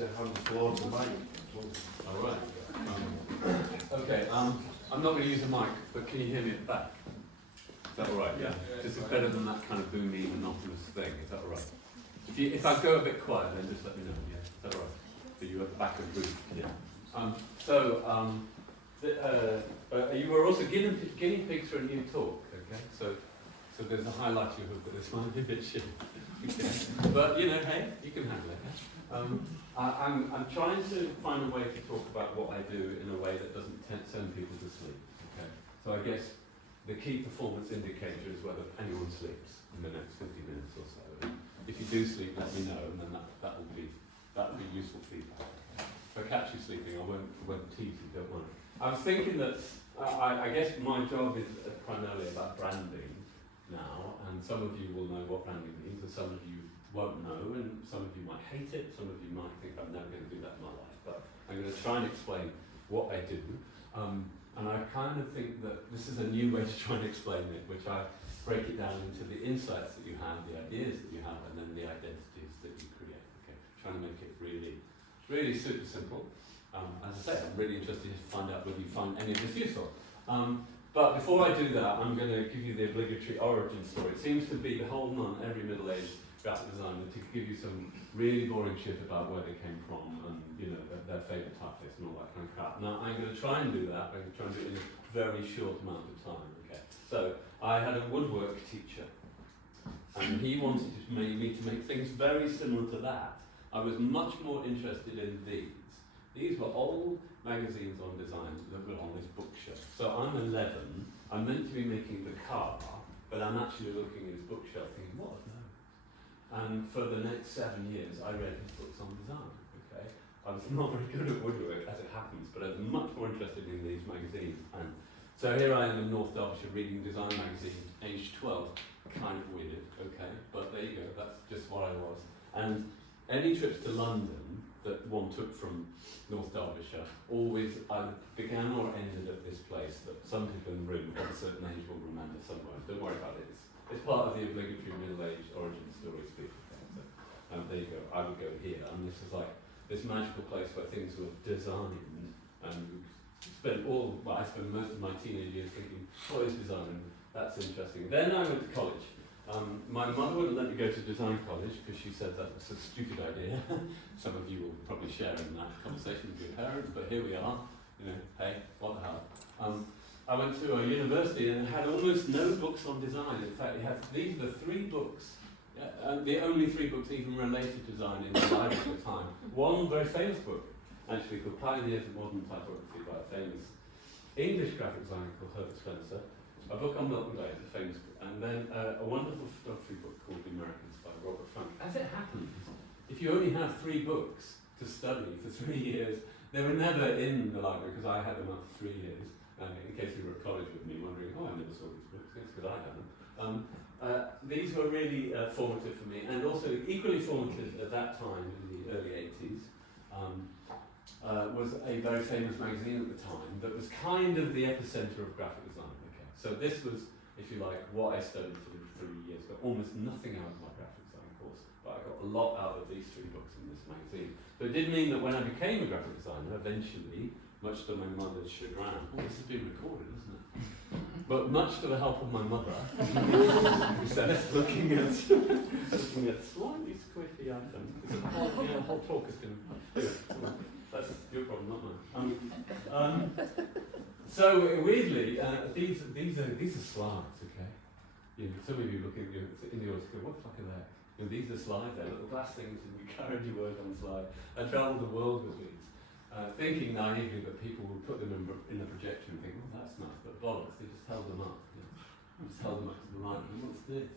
to hand the floor to Mike. All right. Okay, I'm not going to use a mic, but can you hear me at the back? Is that all right? Yeah. This is better than that kind of boomy, monotonous thing. Is that all right? If I go a bit quiet, then just let me know. Yeah. Is that all right? So you at the back of the room. Yeah. You were also guinea pigs for a new talk. Okay. So there's a high likelihood that this might be a bit shit. Okay. But you know, hey, you can handle it. I'm trying to find a way to talk about what I do in a way that doesn't send people to sleep. Okay. So I guess the key performance indicator is whether anyone sleeps in the next 50 minutes or so. If you do sleep, let me know, and then that will be useful feedback. If I catch you sleeping, I won't tease you. Don't worry. I was thinking that I guess my job is primarily about branding now, and some of you will know what branding means, and some of you won't know, and some of you might hate it, some of you might think I'm never going to do that in my life, but I'm going to try and explain what I do. And I kind of think that this is a new way to try and explain it, which I break it down into the insights that you have, the ideas that you have, and then the identities that you create. Okay, trying to make it really super simple. As I say, I'm really interested to find out whether you find any of this useful. But before I do that, I'm going to give you the obligatory origin story. It seems to be the whole every middle-aged graphic designer to give you some really boring shit about where they came from and their favourite typeface and all that kind of crap. Now I'm going to try and do that. I'm going to try and do it in a very short amount of time. Okay. So I had a woodwork teacher, and he wanted me to make things very similar to that. I was much more interested in these. These were old magazines on design that were on this bookshelf. So I'm 11. I'm meant to be making the car, but I'm actually looking at his bookshelf thinking, what are those? And for the next 7 years, I read his books on design. Okay, I was not very good at woodwork, as it happens, but I was much more interested in these magazines. And so here I am in North Derbyshire reading design magazines, aged 12. Kind of weird, okay, but there you go. That's just what I was. And any trips to London that one took from North Derbyshire always either began or ended at this place that some people in the room of a certain age will remember somewhere. Don't worry about it. It's part of the obligatory middle-aged origin story speaking thing. So there you go. I would go here, and this is like this magical place where things were designed, and I spent most of my teenage years thinking, what is design? That's interesting. Then I went to college. My mother wouldn't let me go to design college because she said that was a stupid idea. Some of you will probably share in that conversation with your parents, but here we are. Hey, what the hell? I went to a university and it had almost no books on design. In fact, it had these are 3 books, the only 3 books even related to design in the library at the time. One very famous book, actually, called Pioneers of Modern Typography by a famous English graphic designer called Herbert Spencer. A book on Milton Day, a famous book, and then a wonderful photography book called The Americans by Robert Funk. As it happens, if you only have 3 books to study for 3 years, they were never in the library because I had them up for 3 years. In case you were at college with me wondering, I never saw these books, it's because I had them. These were really formative for me, and also equally formative at that time, in the early 80s, was a very famous magazine at the time that was kind of the epicenter of graphic design. Okay. So this was, if you like, what I studied for the 3 years. Got almost nothing out of my graphic design course, but I got a lot out of these 3 books in this magazine. So it did mean that when I became a graphic designer, eventually, much to my mother's chagrin. This is being recorded, isn't it? But much to the help of my mother, who said, looking at slightly squiffy items. The whole talk is going to... That's your problem, not mine. So weirdly, these are slides, okay? Some of you look in the audience and go, what the fuck are they? These are slides, they're little glass things, and you carried your work on the slide. I travelled the world with these. Thinking naively that people would put them in the projector and think, oh, that's nice, but bollocks, they just held them up. Just held them up to the light, and what's this?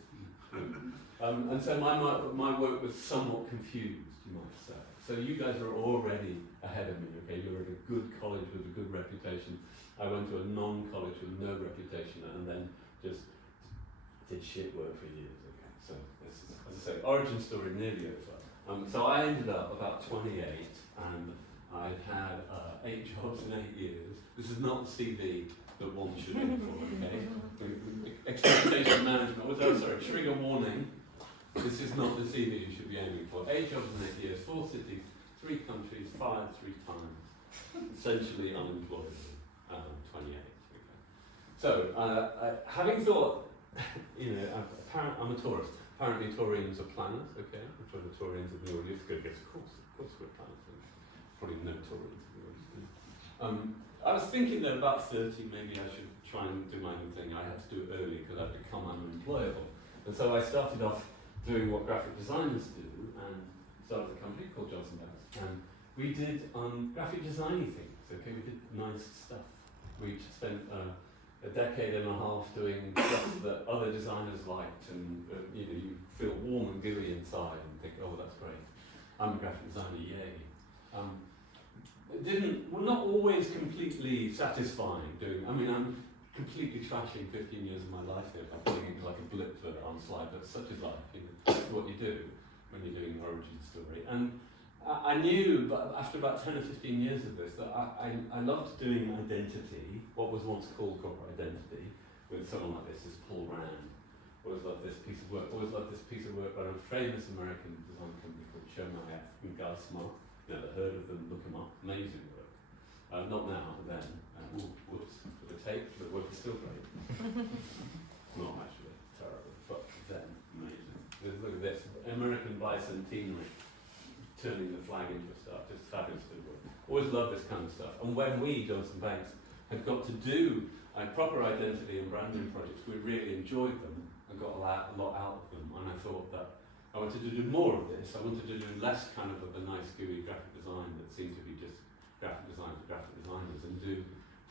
And so my work was somewhat confused, you might say. So you guys are already ahead of me, okay? You're at a good college with a good reputation. I went to a non-college with no reputation and then just did shit work for years, okay? So this is, as I say, origin story nearly over. So I ended up about 28 and I'd had 8 jobs in 8 years. This is not the CV that one should aim for, okay? Expectation management, trigger warning. This is not the CV you should be aiming for. 8 jobs in 8 years, 4 cities, 3 countries. fired 3 times, essentially unemployed, 28. Okay. So, having thought, I'm a tourist. Apparently Taurians are planners, okay? I'm sure the Taurians of the audience go, yes, of course we're planners. Probably no Taurians of the audience. I was thinking that about 30, maybe I should try and do my own thing. I had to do it early because I'd become unemployable. And so I started off doing what graphic designers do and started a company called Johnson Banks. And we did graphic designy things, okay? We did nice stuff. We spent a decade and a half doing stuff that other designers liked, and you feel warm and gooey inside and think, oh, that's great. I'm a graphic designer, yay. Not always completely satisfying doing, I'm completely trashing 15 years of my life here by putting it like a blip on a slide, but such is life, that's what you do when you're doing an origin story. And I knew, but after about 10 or 15 years of this, that I loved doing identity, what was once called corporate identity, with someone like this as Paul Rand. Always loved this piece of work. Always loved this piece of work by a famous American design company called Chermayeff and Guy Smart. Never heard of them, look them up. Amazing work. Not now, but then. Whoops. For the tape, the work is still great. Not actually, terrible. But then, amazing. Look at this. American bicentenary. Turning the flag into a star. Just fabulous good work. Always loved this kind of stuff. And when we, Johnson Banks, had got to do proper identity and branding projects, we really enjoyed them and got a lot out of them. And I thought that I wanted to do more of this. I wanted to do less kind of the nice gooey graphic design that seemed to be just graphic design for graphic designers, and do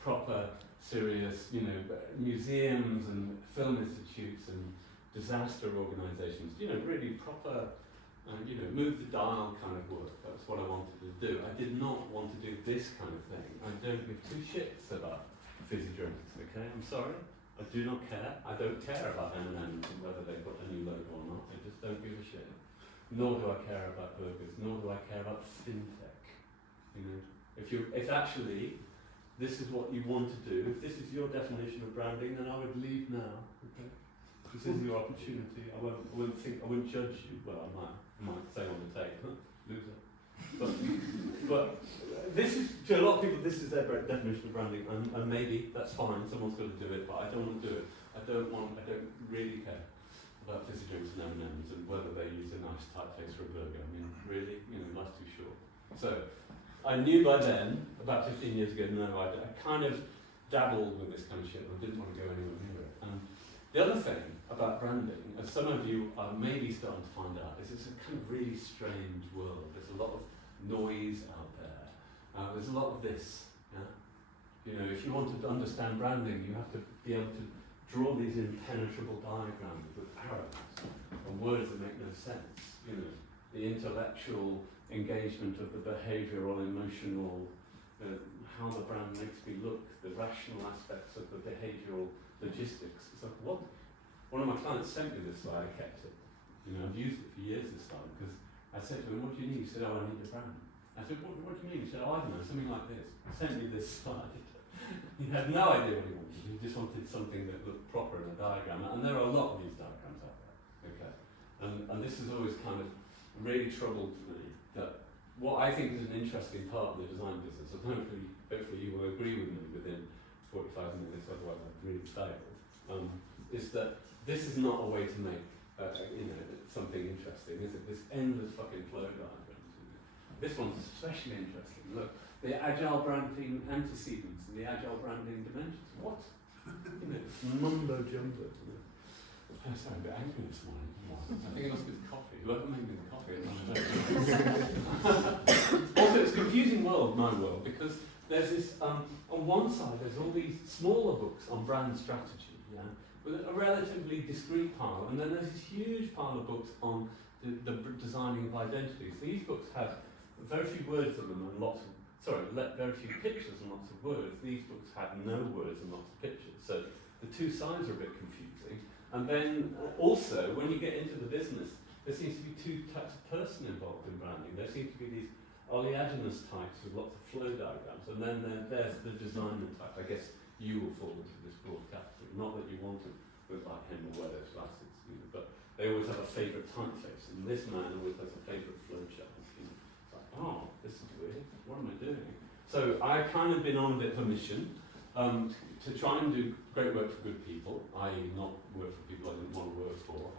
proper, serious, museums and film institutes and disaster organisations, really proper, move the dial kind of work. That's what I wanted to do. I did not want to do this kind of thing. I don't give 2 shits about fizzy drinks, okay? I'm sorry. I do not care. I don't care about M&M's and whether they've got a new logo or not. I just don't give a shit. Nor do I care about burgers. Nor do I care about fintech. If actually this is what you want to do, if this is your definition of branding, then I would leave now. Okay? This is your opportunity. I wouldn't judge you. Well, I might say on the tape, loser. But this is, to a lot of people, this is their definition of branding, and maybe that's fine, someone's got to do it, but I don't want to do it. I don't really care about fizzy drinks and M&M's and whether they use a nice typeface for a burger. Really, life's too short. So, I knew by then, about 15 years ago, I kind of dabbled with this kind of shit, and I didn't want to go anywhere near it. And the other thing about branding, as some of you are maybe starting to find out, is it's a kind of really strange world. There's a lot of noise out there. There's a lot of this. Yeah? If you want to understand branding, you have to be able to draw these impenetrable diagrams with arrows and words that make no sense. The intellectual engagement of the behavioural, emotional, how the brand makes me look, the rational aspects of the behavioural logistics. It's like, what? One of my clients sent me this slide, I kept it. I've used it for years, this slide, because I said to him, what do you need? He said, oh, I need a brand. I said, what do you mean? He said, oh, I don't know, something like this. He sent me this slide. He had no idea what he wanted. He just wanted something that looked proper in a diagram. And there are a lot of these diagrams out there. Okay. And this has always kind of really troubled me, that what I think is an interesting part of the design business, and hopefully you will agree with me within 45 minutes, otherwise I'd really failed, is that this is not a way to make something interesting, is it? This endless fucking flow diagrams. This one's especially interesting. Look, the agile branding antecedents and the agile branding dimensions. What? Mumbo jumbo. I'm sorry, a bit angry this morning. I think it must be the coffee. Whoever made me the coffee. Also, it's a confusing world, my world, because there's this, on one side, there's all these smaller books on brand strategy, with a relatively discrete pile, and then there's this huge pile of books on the designing of identities. These books have very few words in them and very few pictures and lots of words. These books have no words and lots of pictures. So the two sides are a bit confusing. And then also, when you get into the business, there seems to be 2 types of person involved in branding. There seems to be these oleaginous types with lots of flow diagrams, and then there's the designer type. I guess you will fall into this broad category. Not that you want to look like him or wear those glasses, but they always have a favourite typeface, and this man always has a favourite flow chart. It's like, oh, this is weird. am I doing? So I kind of been on a bit of a mission to try and do great work for good people, i.e. not work for people I didn't want to work for,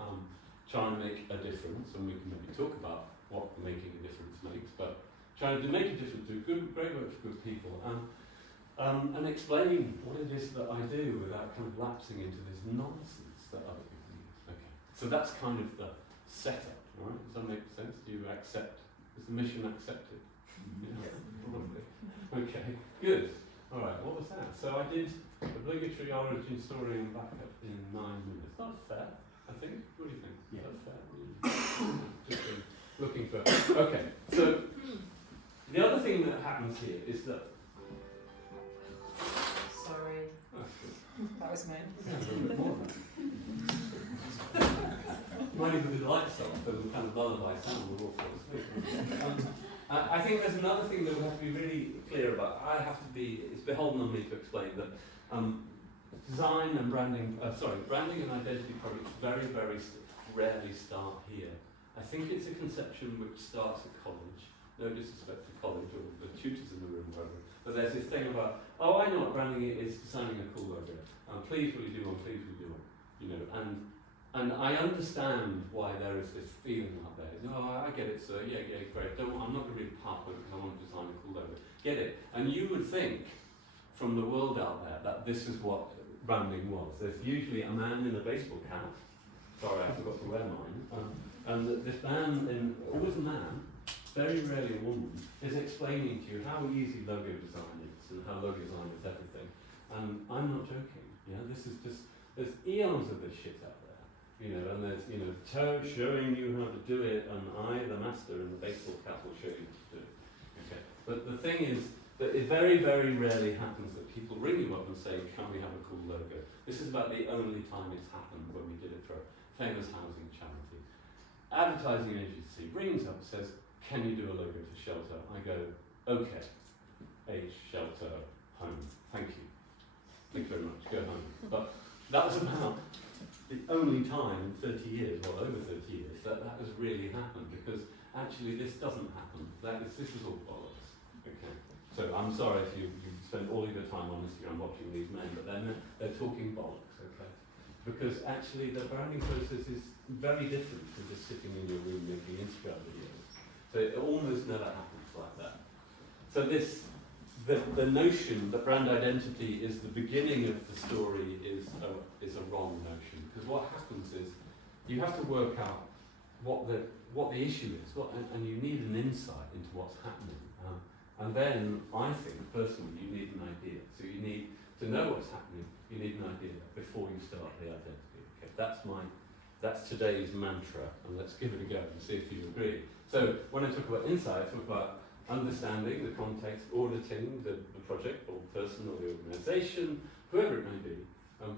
try and make a difference, and we can maybe talk about what making a difference makes, but trying to make a difference, do great work for good people, and explain what it is that I do without kind of lapsing into this nonsense that other people use. Okay, so that's kind of the setup, right? Does that make sense? Do you accept? Is the mission accepted? Yeah, probably. Okay, good. All right, what was that? So I did obligatory origin story and backup in 9 minutes. That's fair, I think. What do you think? Yeah. That's fair. Just been looking for. Okay, so the other thing that happens here is that. Sorry. That was me. Yeah, a little bit more. Might even be the lights off, and kind of lullaby sound, we'll all fall asleep. I think there's another thing that we have to be really clear about. It's beholden on me to explain that design and branding and identity projects very, very rarely start here. I think it's a conception which starts at college. No disrespect to college or the tutors in the room, whatever. But there's this thing about, oh, I know what branding is, designing a cool logo. Please will you do one, please will you do one. You know, and I understand why there is this feeling out there. Oh, I get it, sir. Yeah, great. I'm not going to read the PowerPoint because I want to design a cool logo. Get it? And you would think, from the world out there, that this is what branding was. There's usually a man in a baseball cap. Sorry, I forgot to wear mine. And this man, always a man, very rarely a woman, is explaining to you how easy logo design is and how logo design is everything. And I'm not joking. Yeah, this is just, there's eons of this shit out there. You know, and there's, showing you how to do it, and I, the master in the baseball cap, will show you how to do it. Okay. But the thing is that it very, very rarely happens that people ring you up and say, can we have a cool logo? This is about the only time it's happened when we did it for a famous housing charity. Advertising agency rings up, says, can you do a logo for shelter? I go, okay, age, shelter, home, thank you. Thank you very much, go home. But that was about the only time in 30 years, or over 30 years, that has really happened, because actually this doesn't happen. This is all bollocks. Okay. So I'm sorry if you spend all of your time on Instagram watching these men, but they're talking bollocks, okay? Because actually the branding process is very different to just sitting in your room making Instagram videos. So it almost never happens like that. So the notion that brand identity is the beginning of the story is a wrong notion. Because what happens is you have to work out what the issue is, and you need an insight into what's happening. And then I think personally you need an idea. So you need to know what's happening. You need an idea before you start the identity. Okay, that's today's mantra, and let's give it a go and see if you agree. So when I talk about insight, I talk about understanding the context, auditing the project or person or the organisation, whoever it may be,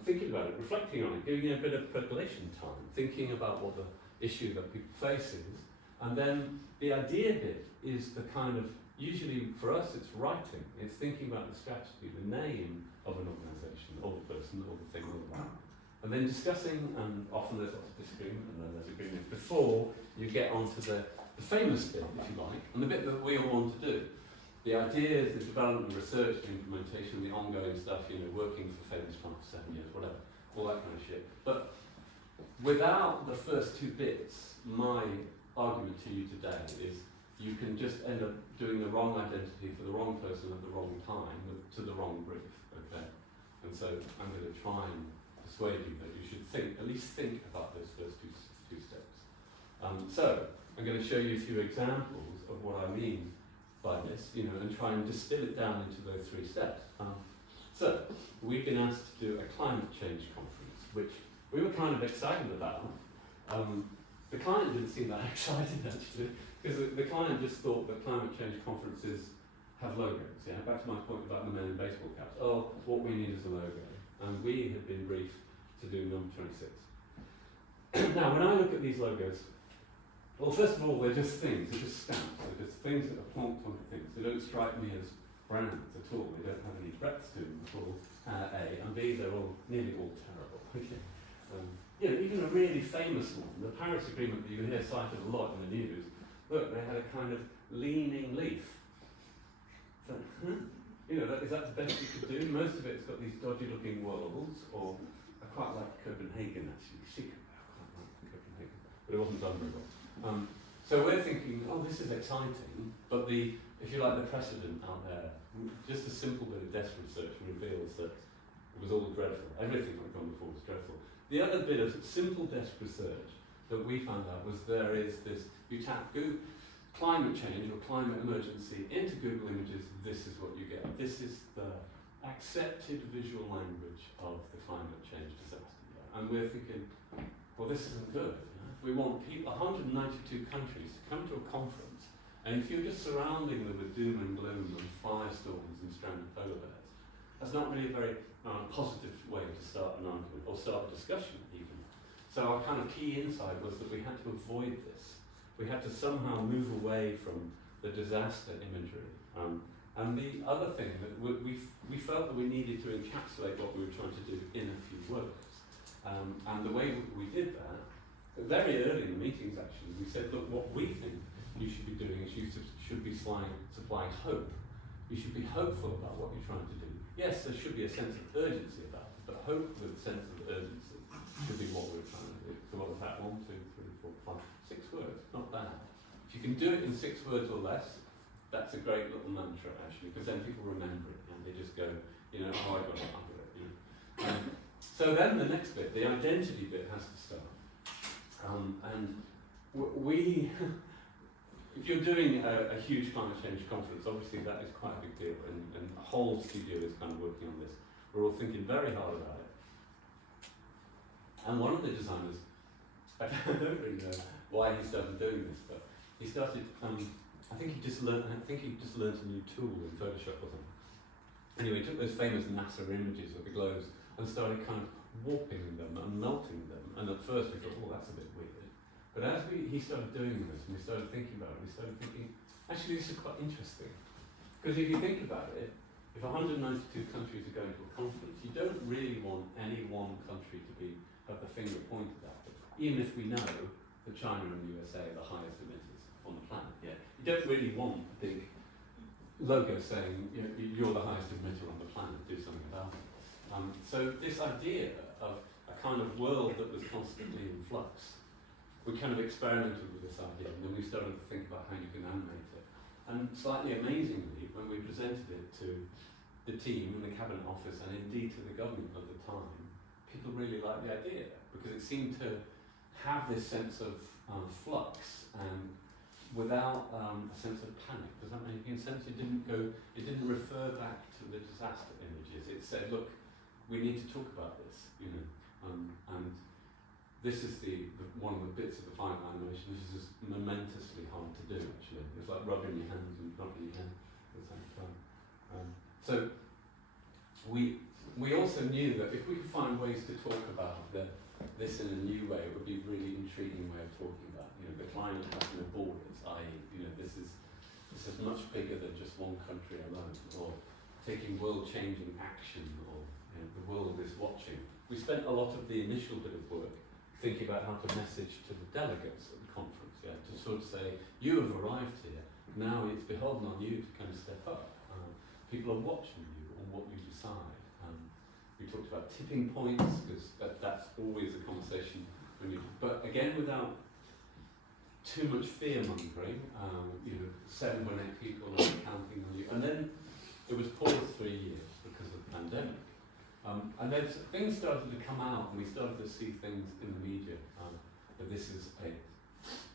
thinking about it, reflecting on it, giving it a bit of percolation time, thinking about what the issue that people face is, and then the idea bit is the kind of, usually for us it's writing, it's thinking about the strategy, the name of an organisation, or the person, or the thing, or the brand. And then discussing, and often there's lots of disagreement, and then there's agreement before you get onto the famous bit, if you like, and the bit that we all want to do. The ideas, the development, the research, the implementation, the ongoing stuff, working for famous clients for 7 years, whatever, all that kind of shit. But without the first two bits, my argument to you today is you can just end up doing the wrong identity for the wrong person at the wrong time to the wrong brief, okay? And so I'm going to try and persuade you that you should at least think about those first two steps. So I'm going to show you a few examples of what I mean by this, and try and distill it down into those 3 steps. So we've been asked to do a climate change conference, which we were kind of excited about. The client didn't seem that excited actually, because the client just thought that climate change conferences have logos. Yeah, back to my point about the men in baseball caps. Oh, what we need is a logo, and we had been briefed to do number 26. Now, when I look at these logos, well, first of all, they're just things. They're just stamps. They're just things that are plonked onto things. They don't strike me as brands at all. They don't have any breadth to them at all. A and B, they're nearly all terrible. Okay. Even a really famous one, the Paris Agreement that you hear cited a lot in the news. Look, they had a kind of leaning leaf. best you could do. Most of it's got these dodgy looking worlds, or I quite like Copenhagen actually. I quite like Copenhagen, but it wasn't done very well. So we're thinking, oh, this is exciting, but if you like, the precedent out there, just a simple bit of desk research reveals that it was all dreadful. Everything I'd gone before was dreadful. The other bit of simple desk research that we found out was there is this, you tap Google, climate change or climate emergency into Google Images, this is what you get. This is the accepted visual language of the climate change disaster. And we're thinking, well, this isn't good. We want people, 192 countries to come to a conference, and if you're just surrounding them with doom and gloom and firestorms and stranded polar bears, that's not really a very positive way to start an argument or start a discussion even. So our kind of key insight was that we had to avoid this. We had to somehow move away from the disaster imagery. And the other thing that we felt that we needed to encapsulate what we were trying to do in a few words. And the way we did that, very early in the meetings actually, we said, look, what we think you should be doing is you should be supplying hope. You should be hopeful about what you're trying to do. Yes, there should be a sense of urgency about it, but hope with a sense of urgency should be what we're trying to do. So what was that? 1, 2, 3, 4, 5, 6 words, not bad. If you can do it in 6 words or less, that's a great little mantra actually, because then people remember it and they just go, you know, oh, I got it, I got it. You know. So then the next bit, the identity bit has to start. If you're doing a huge climate change conference, obviously that is quite a big deal, and the whole studio is kind of working on this. We're all thinking very hard about it. And one of the designers, I don't really know why he started doing this, but he started, I think he just learned a new tool in Photoshop or something. Anyway, he took those famous NASA images of the globes and started kind of warping them and melting them. And at first we thought, oh, that's a bit weird. But as he started doing this and we started thinking about it, we started thinking, actually this is quite interesting. Because if you think about it, if 192 countries are going to a conference, you don't really want any one country to have the finger pointed at it. Even if we know that China and the USA are the highest emitters on the planet. Yeah. You don't really want a big logo saying, you know, you're the highest emitter on the planet, do something about it. So this idea of a kind of world that was constantly in flux, we kind of experimented with this idea, and then we started to think about how you can animate it. And slightly amazingly, when we presented it to the team in the Cabinet Office and indeed to the government at the time, people really liked the idea because it seemed to have this sense of flux and without a sense of panic. Does that make any sense? It didn't refer back to the disaster images. It said, look, we need to talk about this, you know, and this is one of the bits of the final animation. This is just momentously hard to do, actually. It's like rubbing your hands and rubbing your head at the same time. So we also knew that if we could find ways to talk about this in a new way, it would be a really intriguing way of talking about. You know, the climate has no borders, i.e., you know, this is much bigger than just one country alone, or taking world-changing action, or you know, the world is watching. We spent a lot of the initial bit of work thinking about how to message to the delegates at the conference, yeah, to sort of say, you have arrived here, now it's beholden on you to kind of step up. People are watching you on what you decide. We talked about tipping points, because that's always a conversation, but again, without too much fear-mongering, you know, 7 or 8 people are counting on you, and then it was paused for a year because of the pandemic. And then things started to come out, and we started to see things in the media. That this is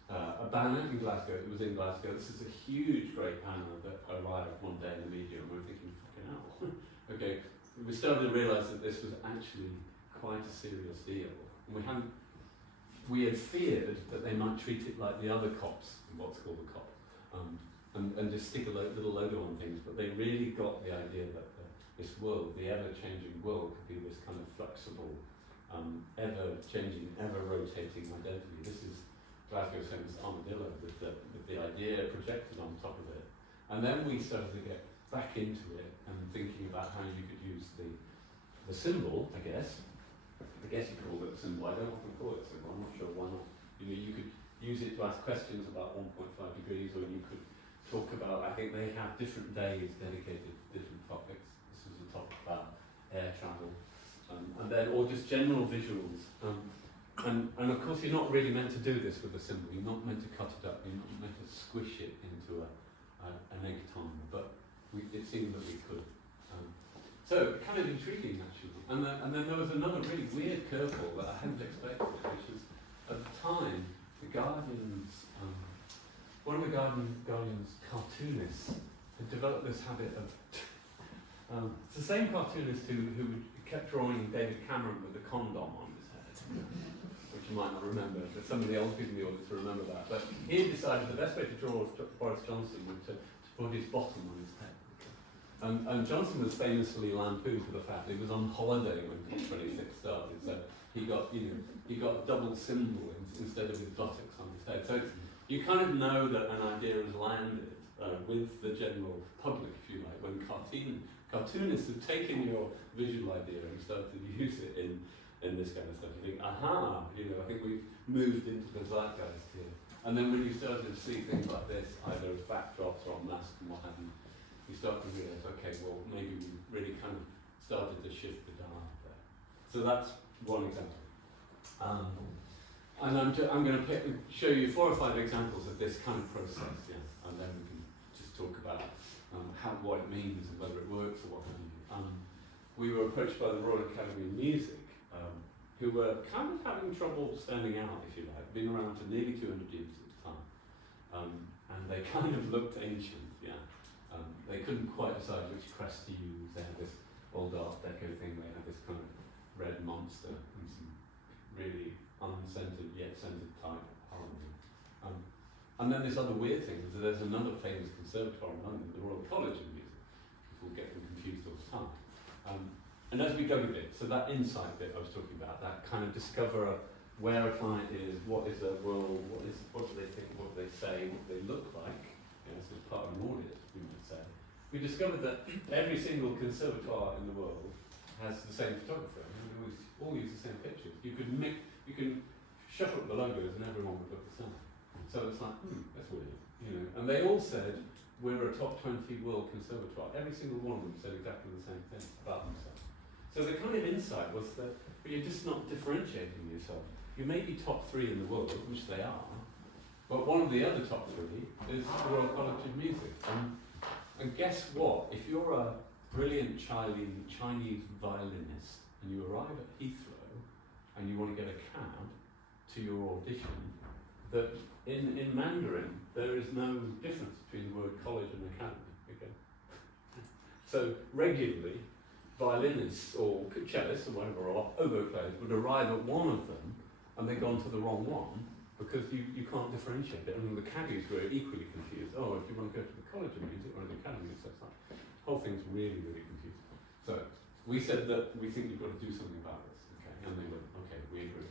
a banner in Glasgow. It was in Glasgow. This is a huge, great banner that arrived one day in the media, and we were thinking, fucking hell. Okay, we started to realise that this was actually quite a serious deal. And we had feared that they might treat it like the other COPs, what's called the COP, and just stick a little logo on things. But they really got the idea that this world, the ever-changing world, could be this kind of flexible, ever-changing, ever-rotating identity. This is Glasgow's famous armadillo with the idea projected on top of it. And then we started to get back into it and thinking about how you could use the symbol, I guess you call it a symbol. I don't often call it a symbol, I'm not sure why not. You know, you could use it to ask questions about 1.5 degrees, or you could talk about, I think they have different days dedicated to different topics. This was air travel, and then, or just general visuals. And of course you're not really meant to do this with a symbol, you're not meant to cut it up, you're not meant to squish it into an egg-ton, but it seemed that we could. So, kind of intriguing actually. And then there was another really weird curveball that I hadn't expected, which was, at the time, the Guardian's, one of the Guardian's cartoonists had developed this habit of, it's the same cartoonist who kept drawing David Cameron with a condom on his head, which you might not remember, but some of the old people in the audience will remember that. But he decided the best way to draw Boris Johnson was to put his bottom on his head. And Johnson was famously lampooned for the fact that he was on holiday when COP26 started, so he got a double symbol instead of his buttocks on his head. So you kind of know that an idea has landed with the general public, if you like, when cartoonists have taken your visual idea and started to use it in this kind of stuff. You think, aha, I think we've moved into the zeitgeist here. And then when you started to see things like this, either as backdrops or on masks and what have you, you start to realise, okay, well, maybe we really kind of started to shift the dial there. So that's one example. And I'm going to show you 4 or 5 examples of this kind of process, yeah, and then we can just talk about what it means and whether it works or what have you. We were approached by the Royal Academy of Music, who were kind of having trouble standing out, if you like, been around for nearly 200 years at the time, and they kind of looked ancient, yeah. They couldn't quite decide which crest to use. They had this old Art Deco thing, they had this kind of red monster and some really unscented yet scented type harmony. And then this other weird thing is that there's another famous conservatoire in London, the Royal College of Music. People get them confused all the time. And as we go with it, so that insight bit I was talking about, that kind of discover where a client is, what is their role, what do they think, what do they say, what do they look like, so it's part of an audit, we might say. We discovered that every single conservatoire in the world has the same photographer. We all use the same pictures. You can shuffle up the logos and everyone would look the same. So it's like, that's weird, And they all said, we're a top 20 world conservatoire. Every single one of them said exactly the same thing about themselves. So the kind of insight was that you're just not differentiating yourself. You may be top 3 in the world, which they are, but one of the other top 3 is the Royal College of Music. And guess what? If you're a brilliant Chinese violinist and you arrive at Heathrow and you want to get a cab to your audition, that in Mandarin there is no difference between the word college and academy. Okay? So regularly, violinists or cellists or whatever, or oboe players would arrive at one of them and they've gone to the wrong one because you can't differentiate it. And the caddies were equally confused. Oh, if you want to go to the College of Music or the Academy, so it's like, the whole thing's really, really confusing. So we said that we think you've got to do something about this, okay? And they went, okay, we agree.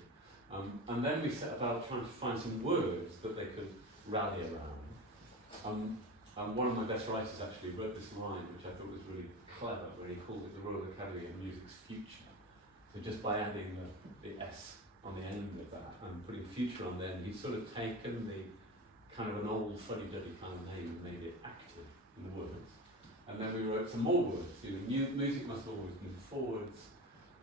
And then we set about trying to find some words that they could rally around. One of my best writers actually wrote this line, which I thought was really clever, where he called it the Royal Academy of Music's future. So just by adding the S on the end of that and putting future on there, he's sort of taken the kind of an old fuddy-duddy kind of name and made it active in the words. And then we wrote some more words. Music must always move forwards.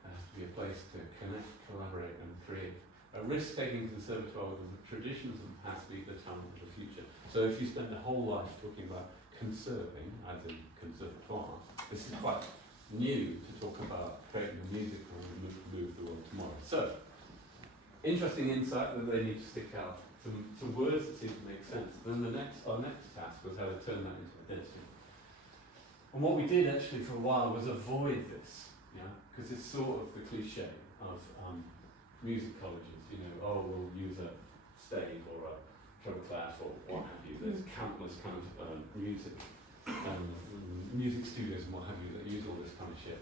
There has to be a place to connect, collaborate, and create. A risk-taking conservatoire with the traditions has to be the talent of the future. So if you spend the whole life talking about conserving, as in conservatoire, this is quite new to talk about creating a music that will move the world tomorrow. So, interesting insight that they need to stick out some words that seem to make sense. Then our next task was how to turn that into identity. And what we did actually for a while was avoid this, because it's sort of the cliche of music colleges, we'll use a stave or a treble clef or what have you. There's countless kind of music studios and what have you that use all this kind of shit.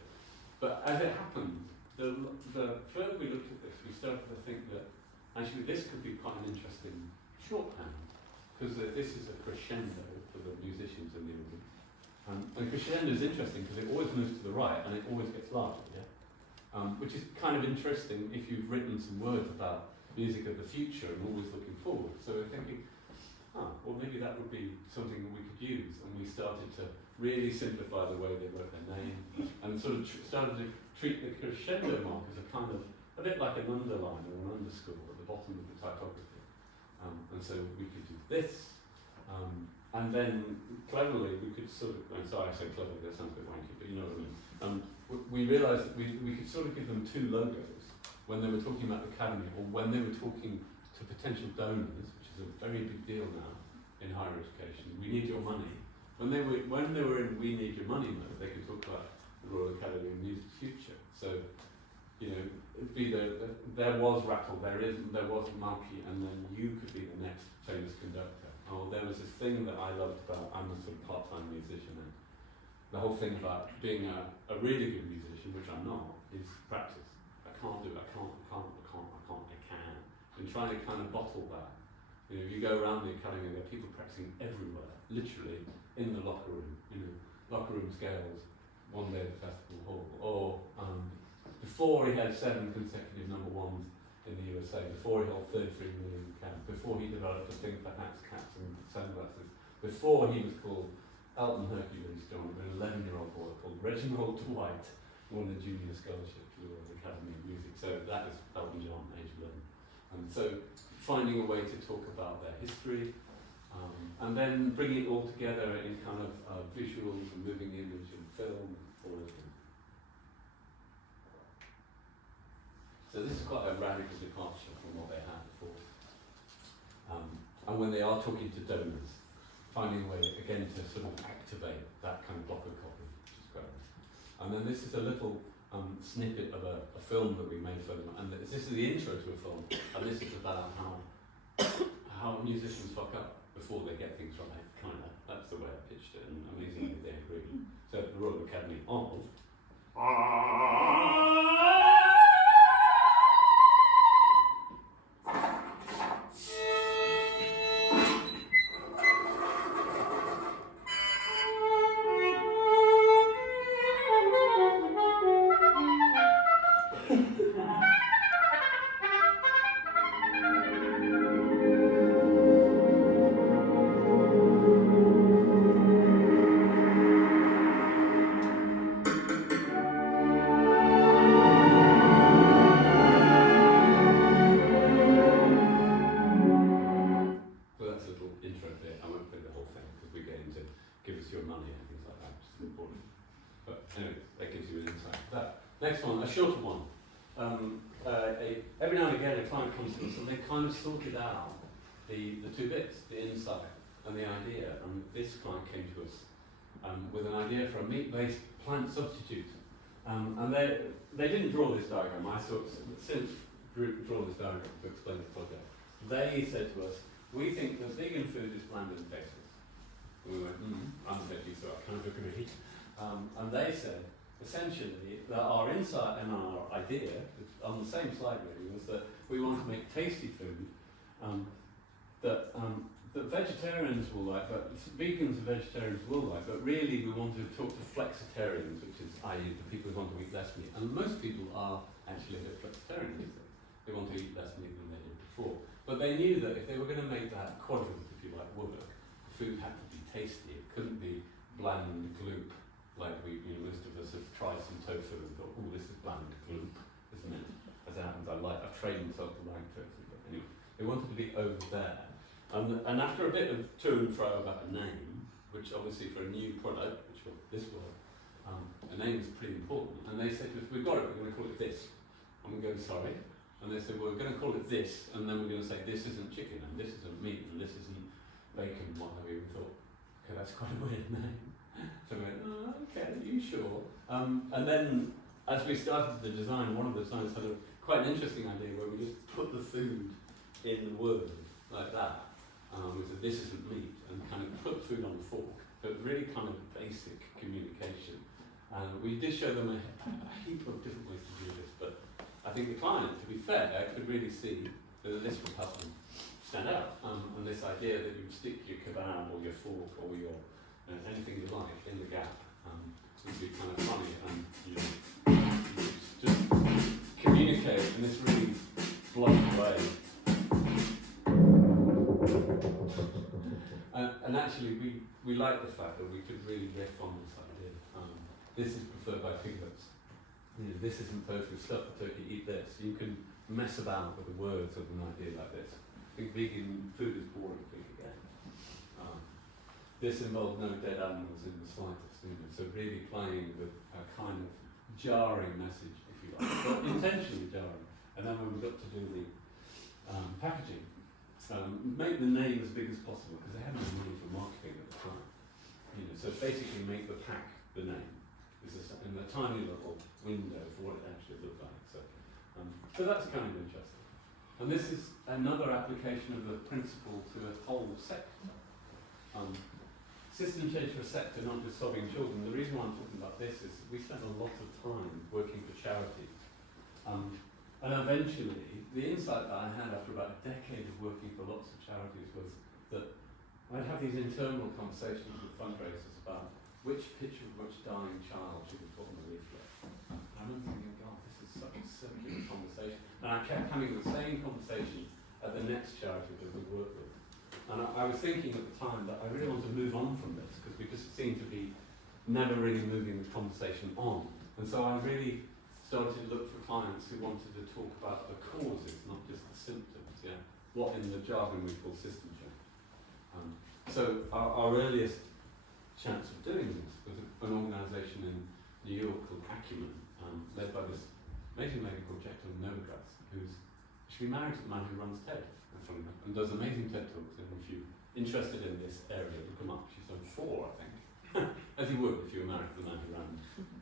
But as it happened, the further we looked at this, we started to think that actually this could be quite an interesting shorthand, because this is a crescendo for the musicians in the audience. And crescendo is interesting because it always moves to the right and it always gets larger, which is kind of interesting if you've written some words about music of the future and always looking forward. So we're thinking, well maybe that would be something that we could use, and we started to really simplify the way they wrote their name, and sort of started to treat the crescendo mark as a kind of, a bit like an underline or an underscore at the bottom of the typography. And so we could do this, and then cleverly we could sort of, I'm sorry I say cleverly, that sounds a bit wanky, but you know what I mean. We realised that we could sort of give them two logos when they were talking about the academy, or when they were talking to potential donors, which is a very big deal now in higher education. We need your money. When they were in we need your money mode, they could talk about the Royal Academy of Music's future. So, you know, it'd be there was Rattle, there was Malky, and then you could be the next famous conductor. Oh, there was this thing that I loved about, I'm a sort of part-time musician, and the whole thing about being a really good musician, which I'm not, is practice. I can. And trying to kind of bottle that. You know, if you go around the academy, there are people practicing everywhere, literally in the locker room. You know, locker room scales, one day at the festival hall, or before he had 7 consecutive number ones in the USA, before he held 33 million caps, before he developed a thing for hats, caps, and sunglasses, before he was called Elton Hercules John, an 11-year-old boy called Reginald Dwight, won the junior scholarship to the Royal Academy of Music. So that is Elton John, age 11. And so finding a way to talk about their history, and then bringing it all together in kind of visuals and moving image and film, all of them. So this is quite a radical departure from what they had before. And when they are talking to donors, finding a way again to sort of activate that kind of block of copy, which is great. And then this is a little snippet of a film that we made for them, and this is the intro to a film, and this is about how musicians fuck up before they get things right, kind of. That's the way I pitched it, and amazingly they agreed. So the Royal Academy of shorter one. Every now and again a client comes to us and they kind of sorted out the two bits, the inside and the idea, and this client came to us with an idea for a meat-based plant substitute. And they didn't draw this diagram. I sort of since draw this diagram to explain the project. They said to us, we think that vegan food is bland and tasteless. And we went, I'm veggie, so I kind of agree. And they said, essentially, that our insight and our idea, on the same slide really, was that we want to make tasty food that vegetarians will like, but vegans and vegetarians will like, but really we want to talk to flexitarians, which is i.e. the people who want to eat less meat. And most people are actually a bit flexitarian these days. They want to eat less meat than they did before. But they knew that if they were going to make that quadrant, if you like, work, the food had to be tasty. It couldn't be bland gloop. Like most of us have tried some tofu and thought, oh, this is bland gloop, isn't it? As it happens, I've trained myself to like tofu, but anyway, they wanted to be over there. And after a bit of to and fro about a name, which obviously for a new product, which was this was, a name is pretty important. And they said to us, we've got it, we're going to call it this. And we go, sorry. And they said, well, we're going to call it this, and then we're going to say this isn't chicken, and this isn't meat, and this isn't bacon, and what have you. We thought, okay, that's quite a weird name. So we went, oh, okay, are you sure? And then, as we started the design, one of the designers had quite an interesting idea where we just put the food in the word, like that. We said, this isn't meat, and kind of put food on the fork. So it was really kind of basic communication. And we did show them a heap of different ways to do this, but I think the client, to be fair, could really see that this would help them stand out. And this idea that you stick your kebab or your fork or your anything you like in the gap would be kind of funny, and you just communicate in this really blunt way. And actually, we like the fact that we could really riff on this is preferred by piglets. You know, this isn't tofu, stuff the turkey, eat this. You can mess about with the words of an idea like this. I think vegan food is boring, think again. This involved no dead animals in the slightest, you know, so really playing with a kind of jarring message, if you like, but intentionally jarring. And then when we got to do the packaging, make the name as big as possible, because they hadn't had money for marketing at the time. You know, so basically make the pack the name. This is in a tiny little window for what it actually looked like. So that's kind of interesting. And this is another application of the principle to a whole sector. System change for a sector, not just sobbing children. The reason why I'm talking about this is we spent a lot of time working for charities. And eventually, the insight that I had after about a decade of working for lots of charities was that I'd have these internal conversations with fundraisers about which picture of which dying child should be put on the leaflet. And I'm thinking, God, this is such a circular conversation. And I kept having the same conversation at the next charity that we worked with. And I was thinking at the time that I really want to move on from this, because we just seem to be never really moving the conversation on. And so I really started to look for clients who wanted to talk about the causes, not just the symptoms, yeah? What in the jargon we call system change. So our earliest chance of doing this was an organisation in New York called Acumen, led by this amazing lady called Jacqueline Novogratz, who's actually married to the man who runs TED, and does amazing TED Talks. And if you're interested in this area, look them up. She's done 4, I think. As you would if you were married to the man who ran.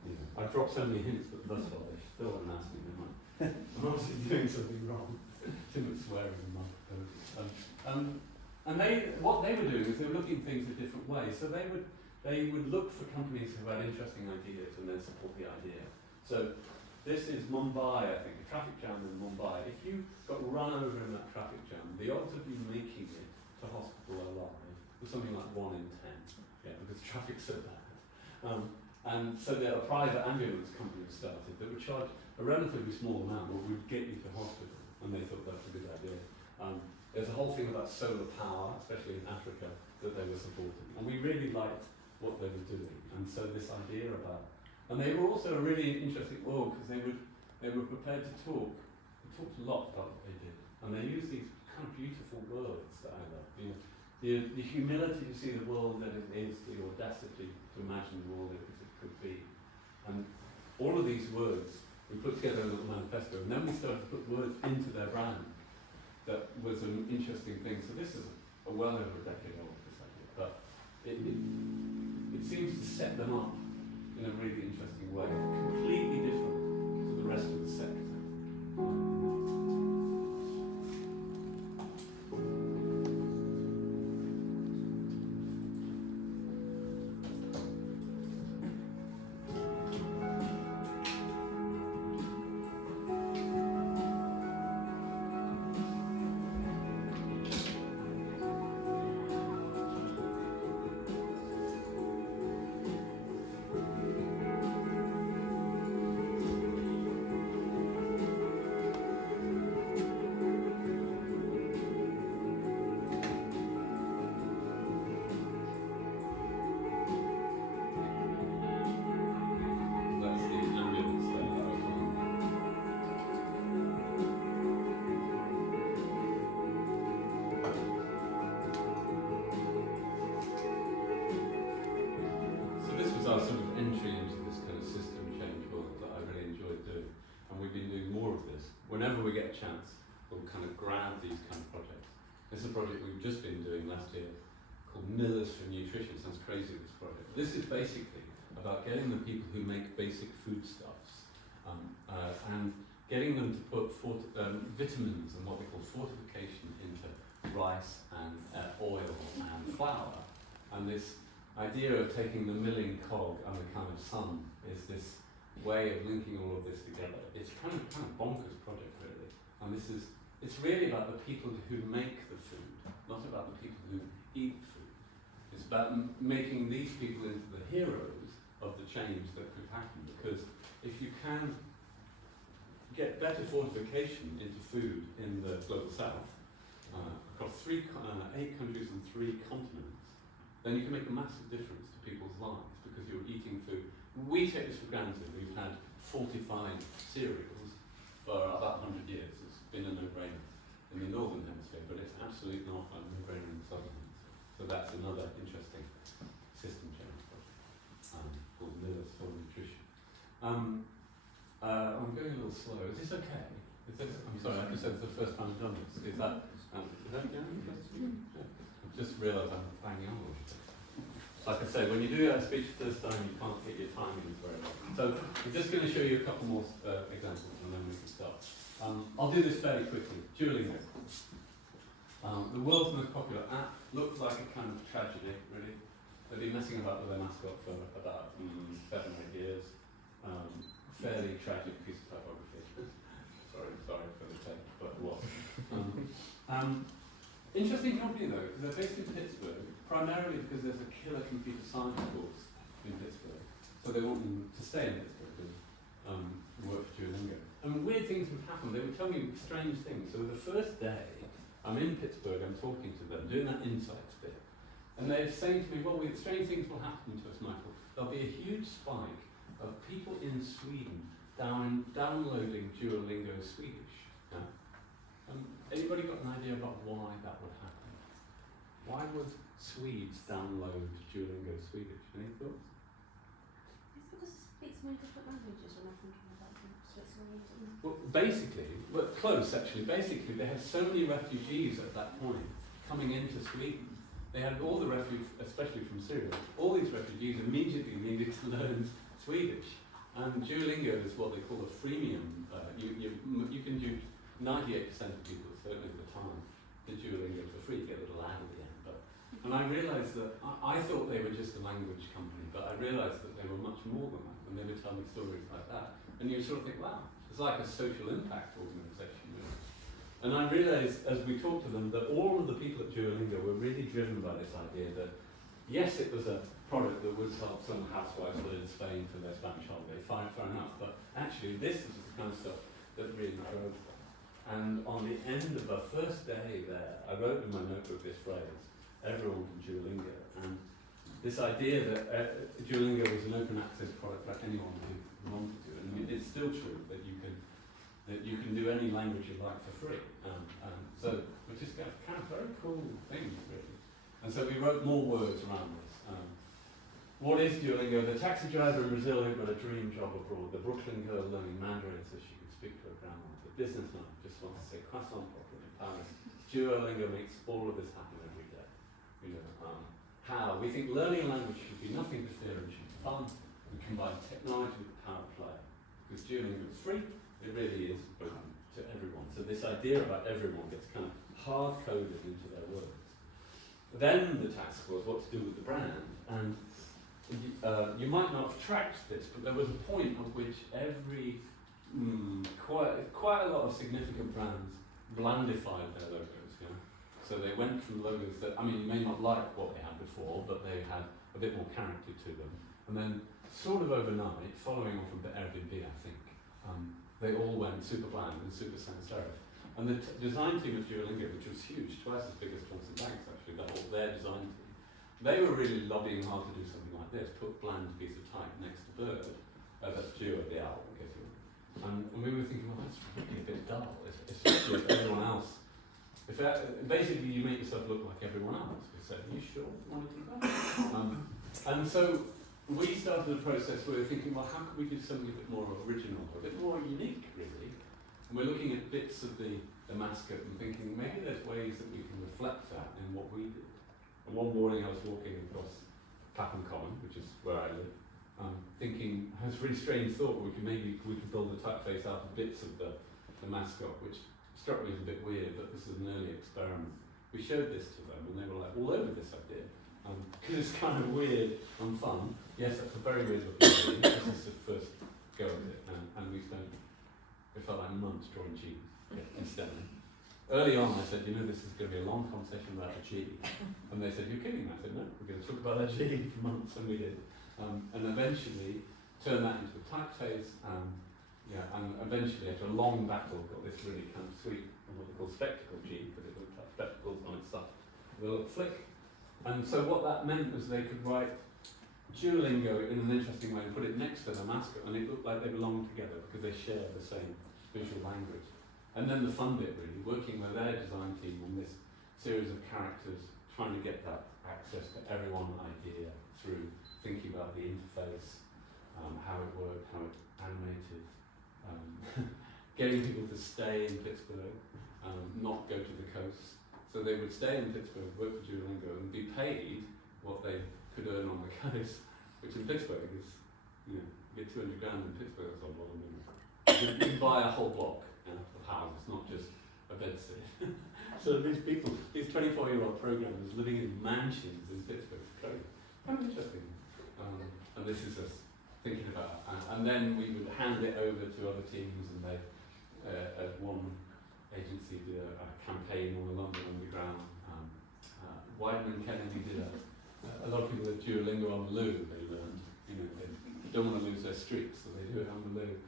You know, I dropped so many hints, but thus far they still haven't asked me. I'm obviously doing something wrong. Too much swearing in my and what they were doing is they were looking at things a different way. So they would look for companies who had interesting ideas and then support the idea. So this is Mumbai, I think, a traffic jam in Mumbai. If you got run over in that traffic jam, the odds of you making it to hospital alive was something like 1 in 10. Yeah, because traffic's so bad. And so a private ambulance company started that would charge a relatively small amount, but would get you to hospital, and they thought that was a good idea. There's a whole thing about solar power, especially in Africa, that they were supporting, and we really liked what they were doing. And so this idea about, and they were also a really interesting org, because they were prepared to talk. They talked a lot about what they did, and they used these kind of beautiful words that I love. You know, the humility to see the world that it is, the audacity to imagine the world as it could be. And all of these words, we put together a little manifesto, and then we started to put words into their brand. That was an interesting thing. So this is well over a decade old, this idea, but it seems to set them up in a really interesting way, completely different to the rest of the sector. Our sort of entry into this kind of system change world that I really enjoyed doing, and we've been doing more of this. Whenever we get a chance, we'll kind of grab these kind of projects. This is a project we've just been doing last year called Millers for Nutrition. Sounds crazy, this project. This is basically about getting the people who make basic foodstuffs and getting them to put vitamins and what we call fortification into rice and oil and flour. And this idea of taking the milling cog and the kind of sun is this way of linking all of this together. It's kind of bonkers project, really. And it's really about the people who make the food, not about the people who eat food. It's about making these people into the heroes of the change that could happen, because if you can get better fortification into food in the global south, across 8 countries and 3 continents, then you can make a massive difference to people's lives, because you're eating food we take this for granted. We've had 45 cereals for about 100 years. It's been a no-brainer in the northern hemisphere, but it's absolutely not a no-brainer in the southern hemisphere. So that's another interesting system change called Miller's for nutrition. I'm going a little slow. Is this okay? I'm sorry, like I said, it's the first time I've done this. Is that yeah? I've just realised I'm banging on a little bit. Like I say, when you do a speech the first time, you can't get your timing very well. So I'm just going to show you a couple more examples, and then we can start. I'll do this fairly quickly. Duolingo. The world's most popular app. Looks like a kind of tragedy, really. They've been messing about with their mascot for about 7 or 8 years. Fairly tragic piece of typography. sorry for the take, but what? Interesting company though. They're based in Pittsburgh, primarily because there's a killer computer science course in Pittsburgh. So they want them to stay in Pittsburgh and work for Duolingo. And weird things would happen. They would tell me strange things. So the first day, I'm in Pittsburgh, I'm talking to them, doing that insights bit. And they're saying to me, well, strange things will happen to us, Michael. There'll be a huge spike of people in Sweden downloading Duolingo Swedish. Yeah? Anybody got an idea about why that would happen? Why would Swedes download Duolingo Swedish? Any thoughts? It's because it speaks many different languages when I'm thinking about Switzerland. Well, close actually. Basically, they had so many refugees at that point coming into Sweden. They had all the refugees, especially from Syria, all these refugees immediately needed to learn Swedish. And Duolingo is what they call a freemium. You can do 98% of people, certainly at the time, did Duolingo for free, get a little ad at the end. And I realised that, I thought they were just a language company, but I realised that they were much more than that, and they would tell me stories like that. And you sort of think, wow, it's like a social impact organisation. Really. And I realised, as we talked to them, that all of the people at Duolingo were really driven by this idea that, yes, it was a product that would help some housewives live in Spain for their Spanish holiday, fair enough, but actually this is the kind of stuff that really drove them. And on the end of our first day there, I wrote in my notebook this phrase, everyone can Duolingo, and this idea that Duolingo was an open access product for anyone who wanted to, and it's still true that you can do any language you like for free. So, which is kind of very cool thing, really. And so we wrote more words around this. What is Duolingo? The taxi driver in Brazil who got a dream job abroad. The Brooklyn girl learning Mandarin so she could speak to her grandma. The businessman just wants to say croissant properly in Paris. Duolingo makes all of this happen every day. How? We think learning a language should be nothing but fear and should be fun. We combine technology with the power of play. Because Duolingo is free, it really is open to everyone. So this idea about everyone gets kind of hard-coded into their words. Then the task was what to do with the brand, and you might not have tracked this, but there was a point at which quite a lot of significant brands blandified their logos. You know? So they went from logos that, you may not like what they had before, but they had a bit more character to them. And then, sort of overnight, following on from the Airbnb, I think, they all went super bland and super sans serif. And the design team at Duolingo, which was huge, twice as big as Johnson Banks actually, their design team, they were really lobbying hard to do something like this, put bland piece of type next to bird, that's Duo, the owl, in case you know. And we were thinking, well, that's really a bit dull, especially if everyone else, basically you make yourself look like everyone else. We said, are you sure you want to do that? And so we started the process where we were thinking, well, how could we do something a bit more original, a bit more unique, really? And we're looking at bits of the mascot and thinking, maybe there's ways that we can reflect that in what we do. And one morning I was walking across Clapham Common, which is where I live, thinking, I was a really strange thought, we could build a typeface out of bits of the mascot, which struck me as a bit weird, but this is an early experiment. We showed this to them and they were like all over this idea, because it's kind of weird and fun. Yes, that's a very weird looking thing. This is the first go at it, and we spent, it felt like months drawing G's instead. Early on, I said, this is going to be a long conversation about a G. And they said, you're kidding me. I said, no, we're going to talk about that G for months, and we did. And eventually turned that into a typeface, and eventually, after a long battle, got this really kind of sweet, what they call spectacle G, because it looked like spectacles on its side, with a little flick. And so what that meant was they could write Duolingo, in an interesting way, put it next to the mascot, and it looked like they belonged together because they share the same visual language. And then the fun bit, really, working with their design team on this series of characters, trying to get that access to everyone idea through thinking about the interface, how it worked, how it animated, getting people to stay in Pittsburgh, not go to the coast. So they would stay in Pittsburgh, work for Duolingo, and be paid what they could earn on the coast, which in Pittsburgh is, you get 200 grand in Pittsburgh, that's a lot of money. You can buy a whole block of houses, not just a bedsit. So these people, these 24-year-old programmers living in mansions in Pittsburgh, it's crazy. Kind of interesting. And this is us thinking about, and then we would hand it over to other teams, and they, one agency did a campaign on the London Underground. Wideman Kennedy did a lot of people at Duolingo on the loo, they learned. They don't want to lose their streaks, so they do it on the loo.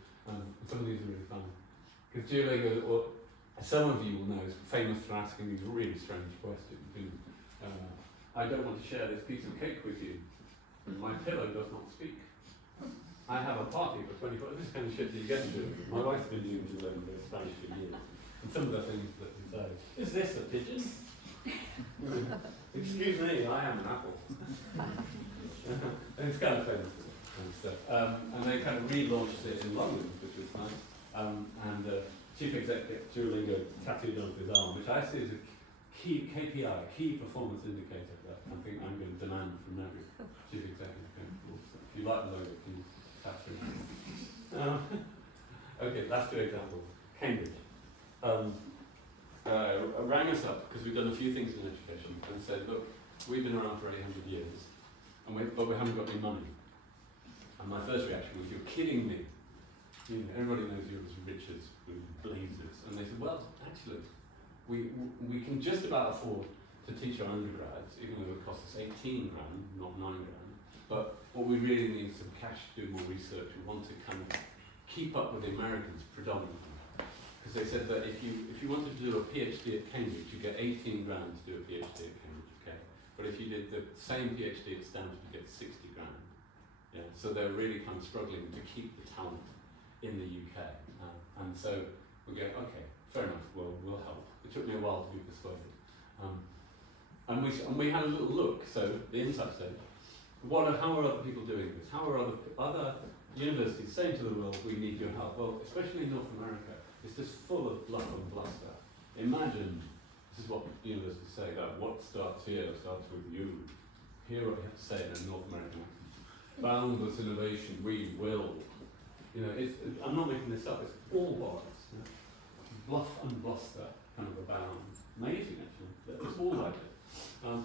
Some of these are really fun. Because Duolingo, or some of you will know, is famous for asking these really strange questions. I don't want to share this piece of cake with you. My pillow does not speak. I have a party for 24. This kind of shit that you get to do. My wife's been doing Duolingo Spanish for years. And some of the things that we say, is this a pigeon? Excuse me, I am an apple. And it's kind of famous and stuff. And they kind of relaunched it in London, which was nice. And Chief Executive Duolingo tattooed onto his arm, which I see as a key KPI, a key performance indicator that I think I'm going to demand from every Chief Executive going forward. So if you like the logo, please tattoo it. Okay, last two examples. Cambridge. Rang us up because we've done a few things in education and said, look, we've been around for 800 years, but we haven't got any money. And my first reaction was, you're kidding me. Everybody knows you're as rich as blazers. And they said, well, actually, we can just about afford to teach our undergrads, even though it costs us 18 grand, not 9 grand. But what we really need is some cash to do more research. We want to kind of keep up with the Americans predominantly. Because they said that if you wanted to do a PhD at Cambridge, you get 18 grand to do a PhD at Cambridge, okay? But if you did the same PhD at Stanford, you get 60 grand. Yeah, so they're really kind of struggling to keep the talent in the UK. And so we go, okay, fair enough, well, we'll help. It took me a while to be persuaded. And we had a little look, so the insight stage. How are other people doing this? How are other universities saying to the world, we need your help? Well, especially in North America, it's just full of bluff and bluster. Imagine, this is what universities say, that what starts here starts with you. Hear what you have to say in a North American accent. Boundless innovation, we will. I'm not making this up, it's all words. Bluff and bluster kind of abound. Amazing, actually. It's all like it.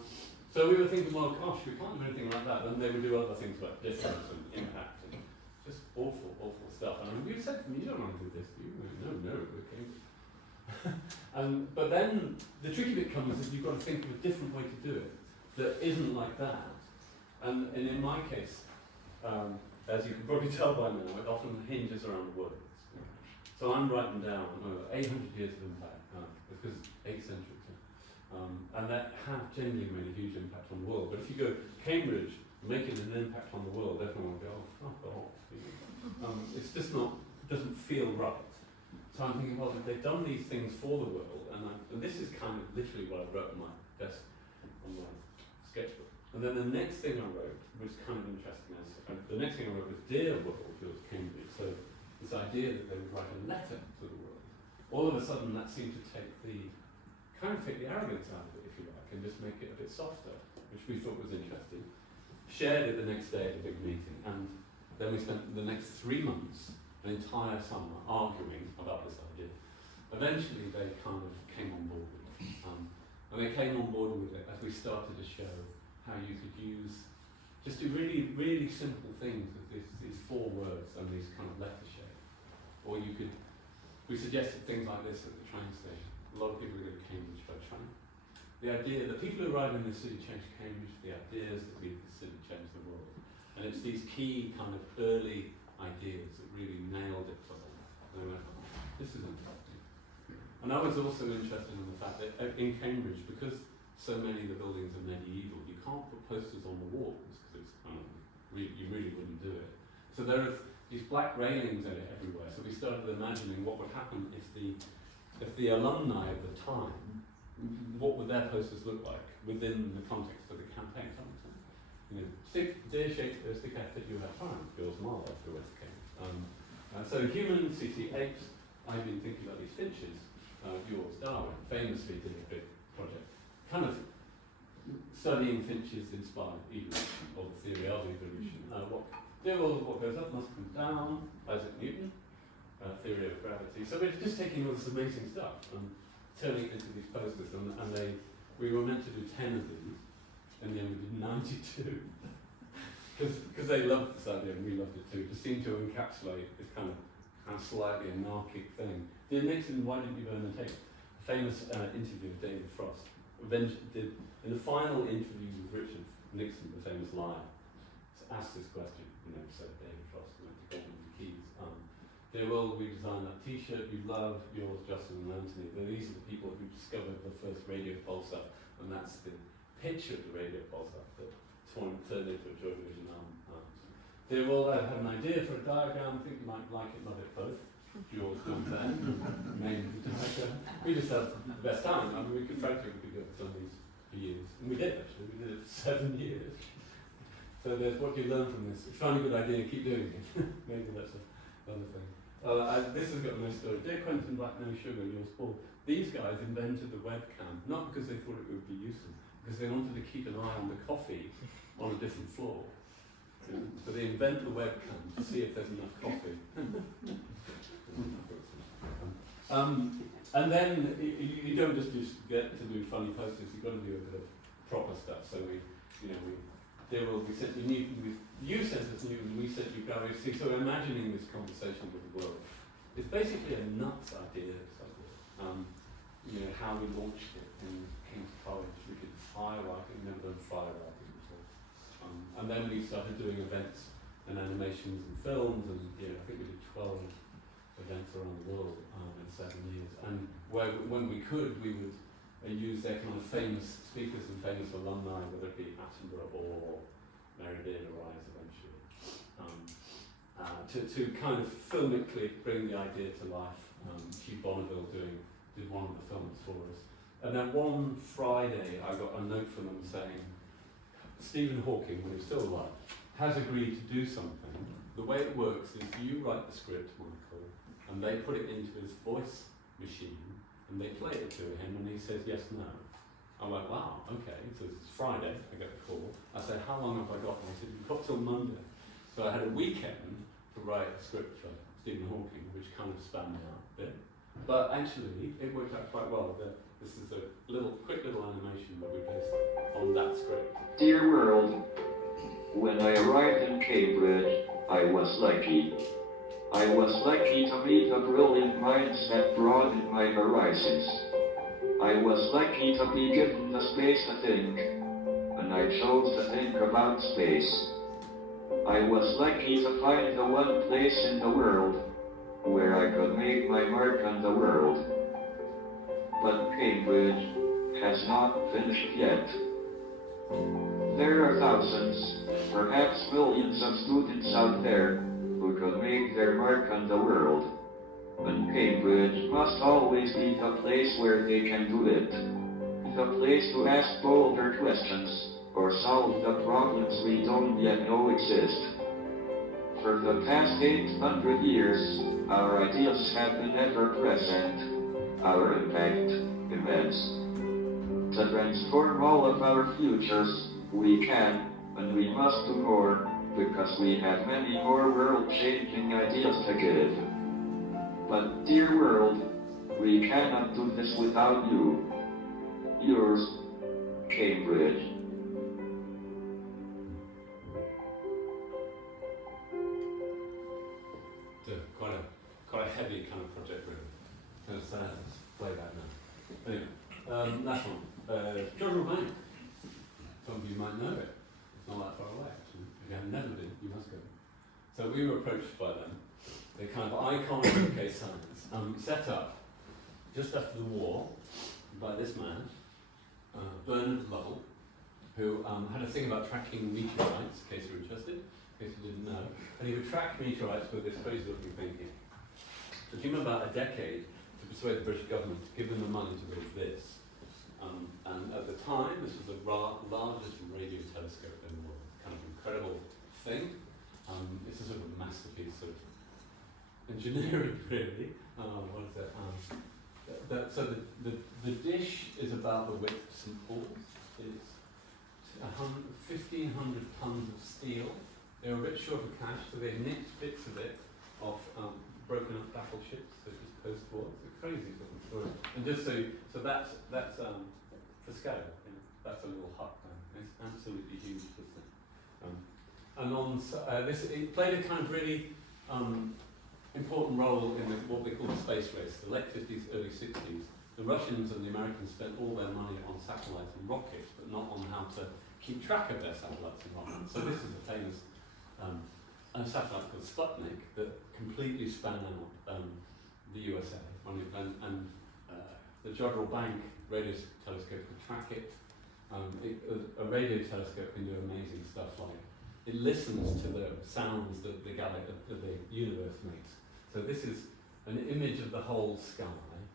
So we were thinking, well, gosh, we can't do anything like that. Then they would do other things like difference and impact and just awful, awful stuff. And we said to them, you don't want to do this, do you? No, okay. But then the tricky bit comes is you've got to think of a different way to do it that isn't like that. And in my case, as you can probably tell by now, it often hinges around words. So I'm writing down 800 years of impact, because 8th century. And that have genuinely made a huge impact on the world. But if you go Cambridge, making an impact on the world, everyone will go, oh, fuck off. It's just not, doesn't feel right. So I'm thinking, well, they've done these things for the world, and this is kind of literally what I wrote on my desk, on my sketchbook. And then the next thing I wrote, which is kind of interesting, the next thing I wrote was Dear World, it was Cambridge. So this idea that they would write a letter to the world, all of a sudden that seemed to take the arrogance out of it, if you like, and just make it a bit softer, which we thought was interesting. Shared it the next day at a big meeting, and then we spent the next 3 months, an entire summer, arguing about this idea. Eventually they kind of came on board with it. And they came on board with it as we started to show how you could use, just do really, really simple things with these 4 words and these kind of letter shape. Or you could, we suggested things like this at the train station. A lot of people go to Cambridge by train. The idea that people who arrive in the city change Cambridge, the ideas that leave the city change the world. And it's these key kind of early ideas that really nailed it for them. And they went, oh, this is interesting. And I was also interested in the fact that in Cambridge, because so many of the buildings are medieval, you can't put posters on the walls because it's kind of you really wouldn't do it. So there are these black railings in it everywhere. So we started imagining what would happen if the alumni of the time, what would their posters look like within the context of the campaign? You know, dear Shakespeare, stick out that you have time, yours Marlowe, the West King. So humans, CC apes, I've been thinking about these finches, yours Darwin, famously did a big project, kind of studying finches inspired evolution, or the theory of evolution. What goes up must come down, Isaac Newton, theory of gravity. So we're just taking all this amazing stuff and turning it into these posters, and we were meant to do 10 of these, and then we did 92. Because they loved this idea and we loved it too. It just seemed to encapsulate this kind of slightly anarchic thing. Dear Nixon, why didn't you burn the tape? A famous interview with David Frost did, in the final interview with Richard Nixon, the famous liar, asked this question, said David Frost, who went to Goldman Keys. Dear world, we designed that t-shirt you love, yours, Justin and Anthony. These are the people who discovered the first radio pulsar, and that's the picture of the radio pulsar that turned into a joy division arm. Dear world, I have an idea for a diagram. I think you might like it, love it both. Yours, John Ben, named the diagram. We just had the best time. I mean, frankly, we could do these for years. And we did, actually. We did it for 7 years. So there's what you learn from this. If you find a good idea, keep doing it. Maybe that's another thing. This has got a nice story. Dear Quentin Black, no sugar, yours Paul. These guys invented the webcam, not because they thought it would be useful, because they wanted to keep an eye on the coffee on a different floor. So they invent the webcam to see if there's enough coffee. And then you don't just get to do funny posters, you've got to do a bit of proper stuff. So you sent you Newton, you sent us Newton, we sent you gravity. So we're imagining this conversation with the world. It's basically a nuts idea, how we launched it in King's College. We did firewriting, never done firewriting before. And then we started doing events and animations and films, and I think we did 12 events around the world in 7 years. And when we could, we would use their kind of famous speakers and famous alumni, whether it be Attenborough or Meredith or Rise eventually, to kind of filmically bring the idea to life. Hugh Bonneville did one of the films for us. And then one Friday, I got a note from them saying, Stephen Hawking, when he was still alive, has agreed to do something. The way it works is you write the script, Michael, and they put it into his voice machine, and they play it to him, and he says yes, no. I went, wow, okay. So it's Friday, I get the call. I said, how long have I got? And he said, you've got till Monday. So I had a weekend to write a script for Stephen Hawking, which kind of spanned out a bit. But actually, it worked out quite well. This is a quick little animation that we based on that script. Dear world, when I arrived in Cambridge, I was lucky. I was lucky to meet a brilliant minds that broadened my horizons. I was lucky to be given the space to think, and I chose to think about space. I was lucky to find the one place in the world where I could make my mark on the world. But Cambridge has not finished yet. There are thousands, perhaps millions of students out there who could make their mark on the world. And Cambridge must always be the place where they can do it. The place to ask bolder questions, or solve the problems we don't yet know exist. For the past 800 years, our ideas have been ever present, our impact immense. To transform all of our futures, we can and we must do more, because we have many more world-changing ideas to give. But dear world, we cannot do this without you. Yours, Cambridge. Quite a heavy kind of project, really. Kind of sad. Let's play that now. Anyway, last one. John Romain. Some of you might know it. It's not that far away, actually. If you have never been, you must go. So we were approached by them. They're kind of icon of UK science, set up just after the war by this man, Bernard Lovell, who had a thing about tracking meteorites, in case you're interested. case you didn't know. And he would track meteorites with this crazy looking thing here. It took him about a decade to persuade the British government to give them the money to build this. And at the time, this was the largest radio telescope in the world. Kind of incredible thing. It's a sort of masterpiece of engineering, really. What is it? So the dish is about the width of St. Paul's. It's 1,500 tons of steel. They were a bit short of cash, so they nicked bits of it off broken up battleships, so just post-war. It's a crazy sort of story. And just so that's for scale. You know, that's a little hut. It's absolutely huge, this thing. And on this, it played a kind of really important role in what they call the space race. The late 50s, early 60s, the Russians and the Americans spent all their money on satellites and rockets, but not on how to keep track of their satellites and rockets. So this is a famous a satellite called Sputnik that completely span out the USA. And the Jodrell Bank radio telescope could track it. A radio telescope can do amazing stuff like it listens to the sounds that the universe makes. So this is an image of the whole sky,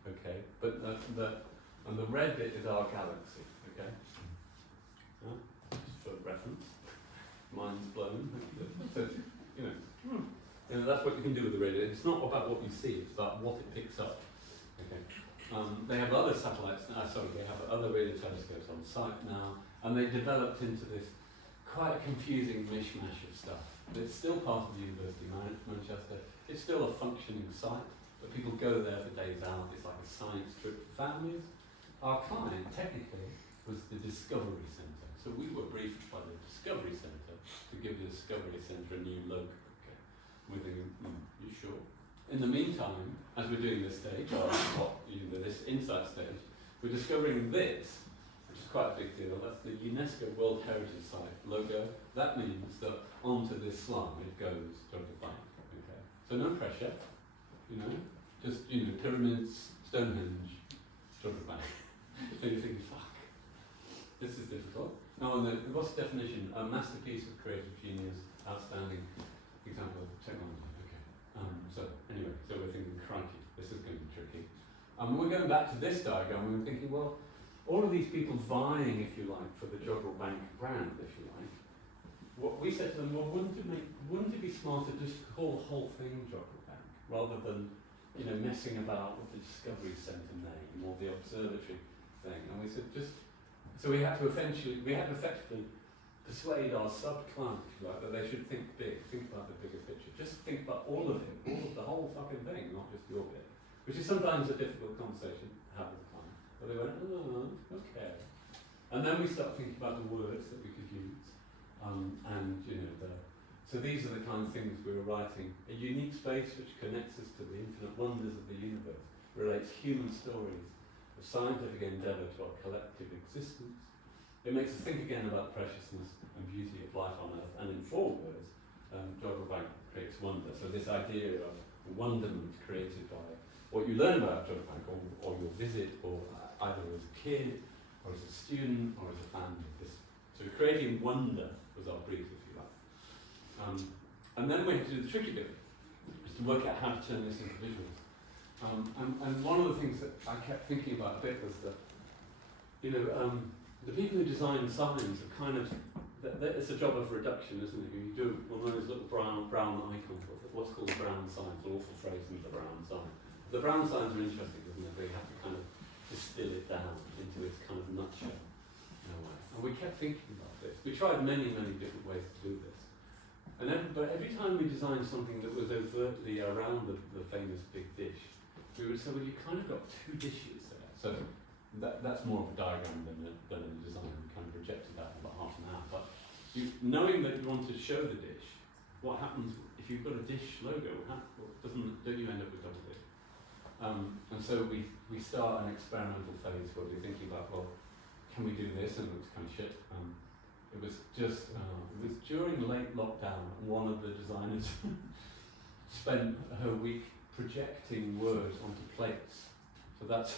okay? But the red bit is our galaxy, okay? Just for reference, mind's blown. So you know, that's what you can do with the radio. It's not about what you see; it's about what it picks up. Okay. They have other satellites. They have other radio telescopes on site now, and they developed into this quite a confusing mishmash of stuff. It's still part of the University of Manchester. It's still a functioning site, but people go there for days out. It's like a science trip for families. Our client, technically, was the Discovery Centre. So we were briefed by the Discovery Centre to give the Discovery Centre a new logo. Okay. You sure? In the meantime, as we're doing this stage, this insight stage, we're discovering this, which is quite a big deal. That's the UNESCO World Heritage Site logo. That means that onto this slide goes Jodrell Bank. Okay. So no pressure, just pyramids, Stonehenge, Jodrell Bank. So you're thinking, fuck, this is difficult. Now, what's the definition? A masterpiece of creative genius, outstanding example of technology. Okay. So we're thinking, crikey, this is going to be tricky. We're going back to this diagram. We're thinking, well, all of these people vying, if you like, for the Jodrell Bank brand, if you like. What we said to them, well, wouldn't it be smarter just to call the whole thing Jodrell Bank rather than messing about with the Discovery Centre name or the observatory thing? And we said so we had to effectively persuade our sub-client, if you like, that they should think big, think about the bigger picture. Just think about all of it, the whole fucking thing, not just your bit. Which is sometimes a difficult conversation to have with the client. But they went, oh, okay. And then we start thinking about the words that we could use. So these are the kind of things we were writing. A unique space which connects us to the infinite wonders of the universe, relates human stories of scientific endeavour to our collective existence. It makes us think again about preciousness and beauty of life on Earth. And in 4 words, Jodrell Bank creates wonder. So this idea of wonderment created by what you learn about Jodrell Bank, or your visit, or either as a kid, or as a student, or as a family. So creating wonder was our brief, if you like. And then we had to do the tricky bit, which is to work out how to turn this into visuals. And one of the things that I kept thinking about a bit was that, the people who design signs are kind of, it's a job of reduction, isn't it? You do one of those little brown icons, what's called brown signs, an awful phrase in the brown sign. The brown signs are interesting, isn't it? They have to kind of distill it down into its kind of nutshell in a way. And we kept thinking about this. We tried many, many different ways to do this. But every time we designed something that was overtly around the famous big dish, we would say, well, you kind of got 2 dishes there. So that's more of a diagram than a design. We kind of rejected that in about half an hour. But knowing that you want to show the dish, what happens if you've got a dish logo? Don't you end up with double dish? And so we start an experimental phase where we're thinking about, well, can we do this? And it was kind of shit. It was during late lockdown, and one of the designers spent her week projecting words onto plates. So that's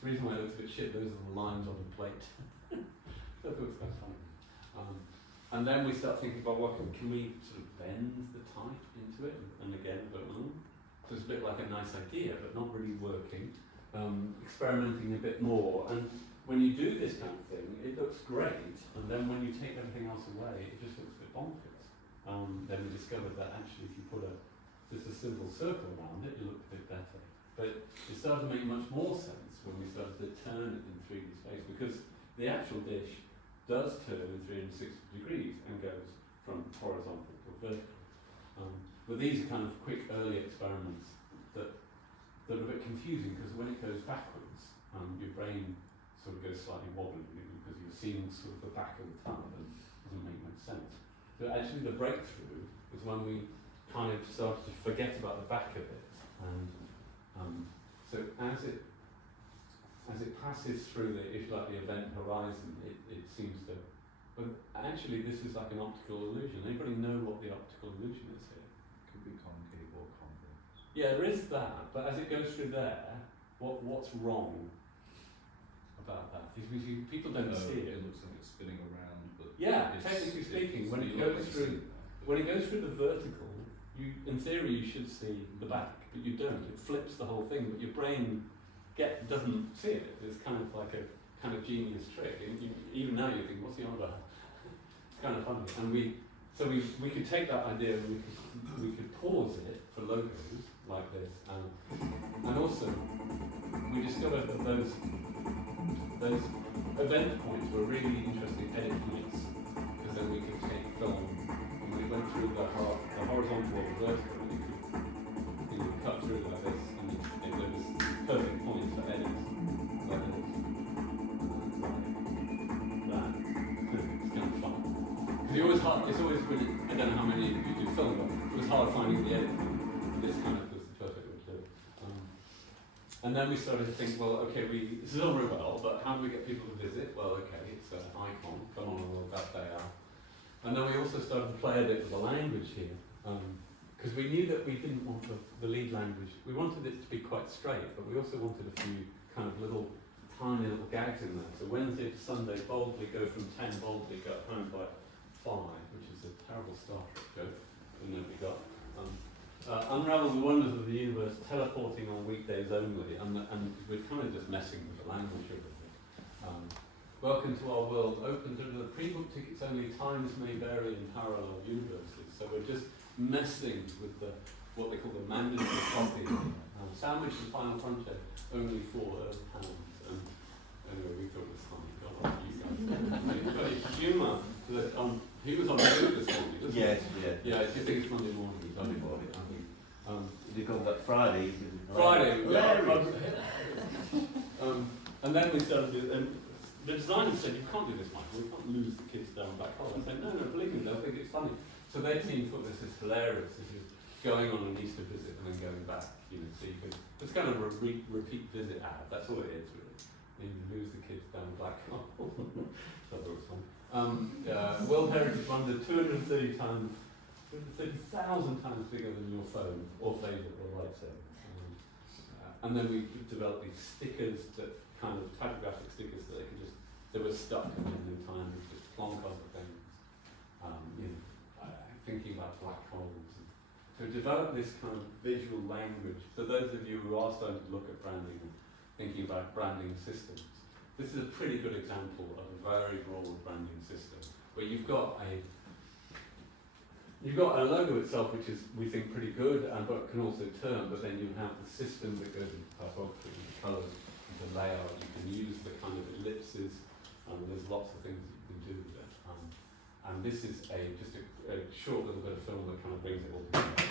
the reason why it looks a bit shit. Those are the lines on the plate. I thought it was quite funny. And then we start thinking about, well, can we sort of bend the type into it? And again, so it's a bit like a nice idea, but not really working. Experimenting a bit more. And when you do this kind of thing, it looks great. And then when you take everything else away, it just looks a bit bonkers. Then we discovered that actually if you put just a simple circle around it, it looks a bit better. But it started to make much more sense when we started to turn it in 3D space, because the actual dish does turn in 360 degrees and goes from horizontal to vertical. But these are kind of quick early experiments that are a bit confusing, because when it goes backwards, your brain sort of goes slightly wobbly because you're seeing sort of the back of the tub and it doesn't make much sense. So actually the breakthrough was when we kind of started to forget about the back of it, and so as it passes through the, if you like, the event horizon, it seems to, but actually this is like an optical illusion. Anybody know what the optical illusion is here? Could be concave or convex. Yeah, there is that, but as it goes through there, what's wrong about that? Because people don't see it. It looks like it's spinning around, but yeah, technically speaking, when it goes through the vertical, in theory you should see the back, but you don't. It flips the whole thing, but your brain doesn't see it. It's kind of like a kind of genius trick. Even now you think, what's the order? It's kind of funny. And we could take that idea and we could pause it for logos like this, and also we discovered that those event points were really interesting edit points, because then we could take film and we went through the horizontal or the vertical, and you could cut through like this, and there was perfect points for edits like this. That. It's kind of fun. Because it's always really, I don't know how many of you do film, but it was hard finding the edit point. This kind of was the perfect way to do it. And then we started to think, well, okay, this is all very well, but how do we get people to visit? Well, okay, it's an icon, come on and look that they are. And then we also started to play a bit with the language here, because we knew that we didn't want the lead language, we wanted it to be quite straight, but we also wanted a few kind of tiny little gags in there. So Wednesday to Sunday, boldly go from 10, boldly go home by 5, which is a terrible Star Trek joke that nobody got. Unravel the wonders of the universe, teleporting on weekdays only, and we're kind of just messing with the language of it. Welcome to our world, open to the pre-book tickets only, times may vary in parallel universes. So we're just messing with what they call the mandatory copy. Sandwich and Final Frontier, only £4. And anyway, we thought it was funny. God, you guys. Got a humour. He was on the food this morning, wasn't he? Yes, yeah. Yeah, do you think it's Monday morning? Monday morning, I think. You call that Friday? Friday, yeah. Hilarious. And then we started to, and the designer said, you can't do this, Michael, we can't lose the kids down back home. I said, no, believe me, they'll think it's funny. So their team thought this is hilarious, this is going on an Easter visit and then going back, so you could, it's kind of a repeat visit ad, that's all it is really. And you lose the kids down black hole. So I thought it was fun. World Heritage Wonder, 230,000 times bigger than your phone or favourite or lightsaber. And then we developed these stickers, that kind of typographic stickers that they were stuck and then in time we just plonk over things. Thinking about black holes. So we developed this kind of visual language. So those of you who are starting to look at branding and thinking about branding systems, this is a pretty good example of a very broad branding system where you've got a logo itself which is, we think, pretty good and but can also turn, but then you have the system that goes into typography, the colours, the layout, you can use the kind of ellipses, there's lots of things that you can do with it. And this is just a short little bit of film that kind of brings it all together.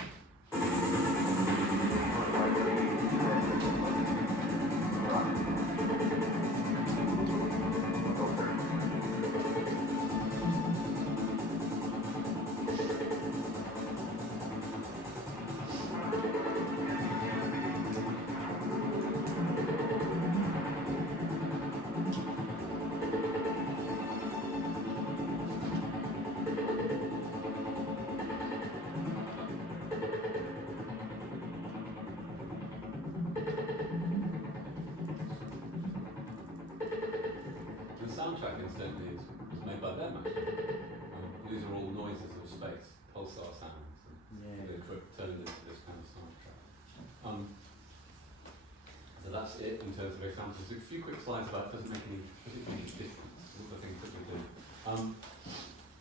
it in terms of examples. A few quick slides about does it make any difference, all the things that we do.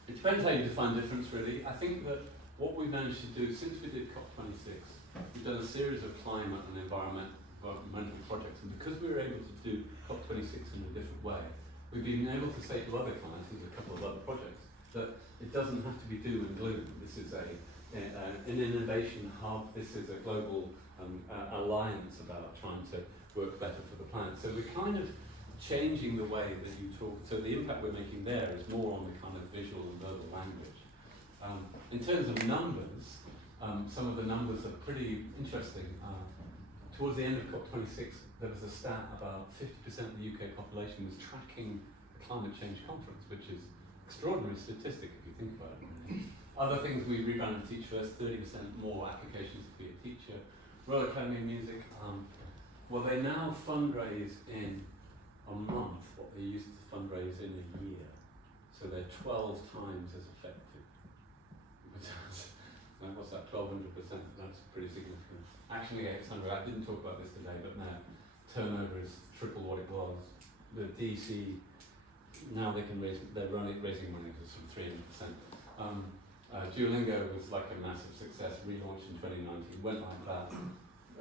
It depends how you define difference, really. I think that what we managed to do since we did COP26, we've done a series of climate and environmental projects, and because we were able to do COP26 in a different way, we've been able to say to other clients, there's a couple of other projects, that it doesn't have to be doom and gloom. This is an innovation hub, this is a global alliance about trying to work better for the planet. So we're kind of changing the way that you talk. So the impact we're making there is more on the kind of visual and verbal language. In terms of numbers, some of the numbers are pretty interesting. Towards the end of COP26, there was a stat about 50% of the UK population was tracking the climate change conference, which is extraordinary statistic if you think about it. Other things we rebranded Teach First, 30% more applications to be a teacher. Royal Academy of Music, well, they now fundraise in a month what they used to fundraise in a year. So they're 12 times as effective. What's that, 1200%? That's pretty significant. Actually, 800, I didn't talk about this today, but now turnover is triple what it was. The DC, now they can raise, they're raising money to some 300%. Duolingo was like a massive success, relaunched in 2019, went like that.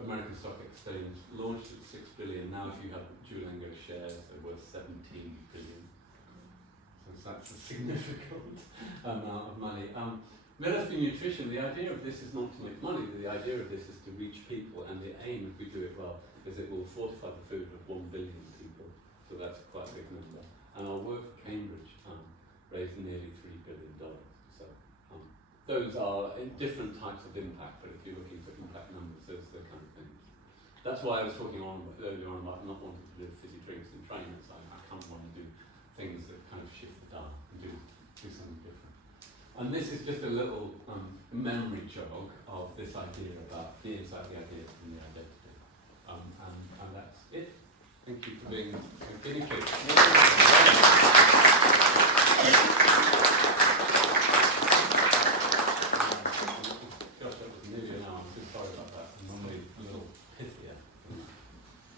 American Stock Exchange launched at 6 billion. Now if you have Duolingo shares, they're worth 17 billion. So that's a significant amount of money. Military nutrition, the idea of this is not to make money, the idea of this is to reach people, and the aim, if we do it well, is it will fortify the food of 1 billion people. So that's quite a big number. And our work for Cambridge raised nearly $3 billion. So those are different types of impact, but if you're looking for impact numbers, those are the kind of things. That's why I was talking earlier on about not wanting to do fizzy drinks and trainers. I kind of want to do things that kind of shift the dial and do something different. And this is just a little memory jog of this idea about the inside the idea and the identity. And that's it. Thank you for being a guinea pig.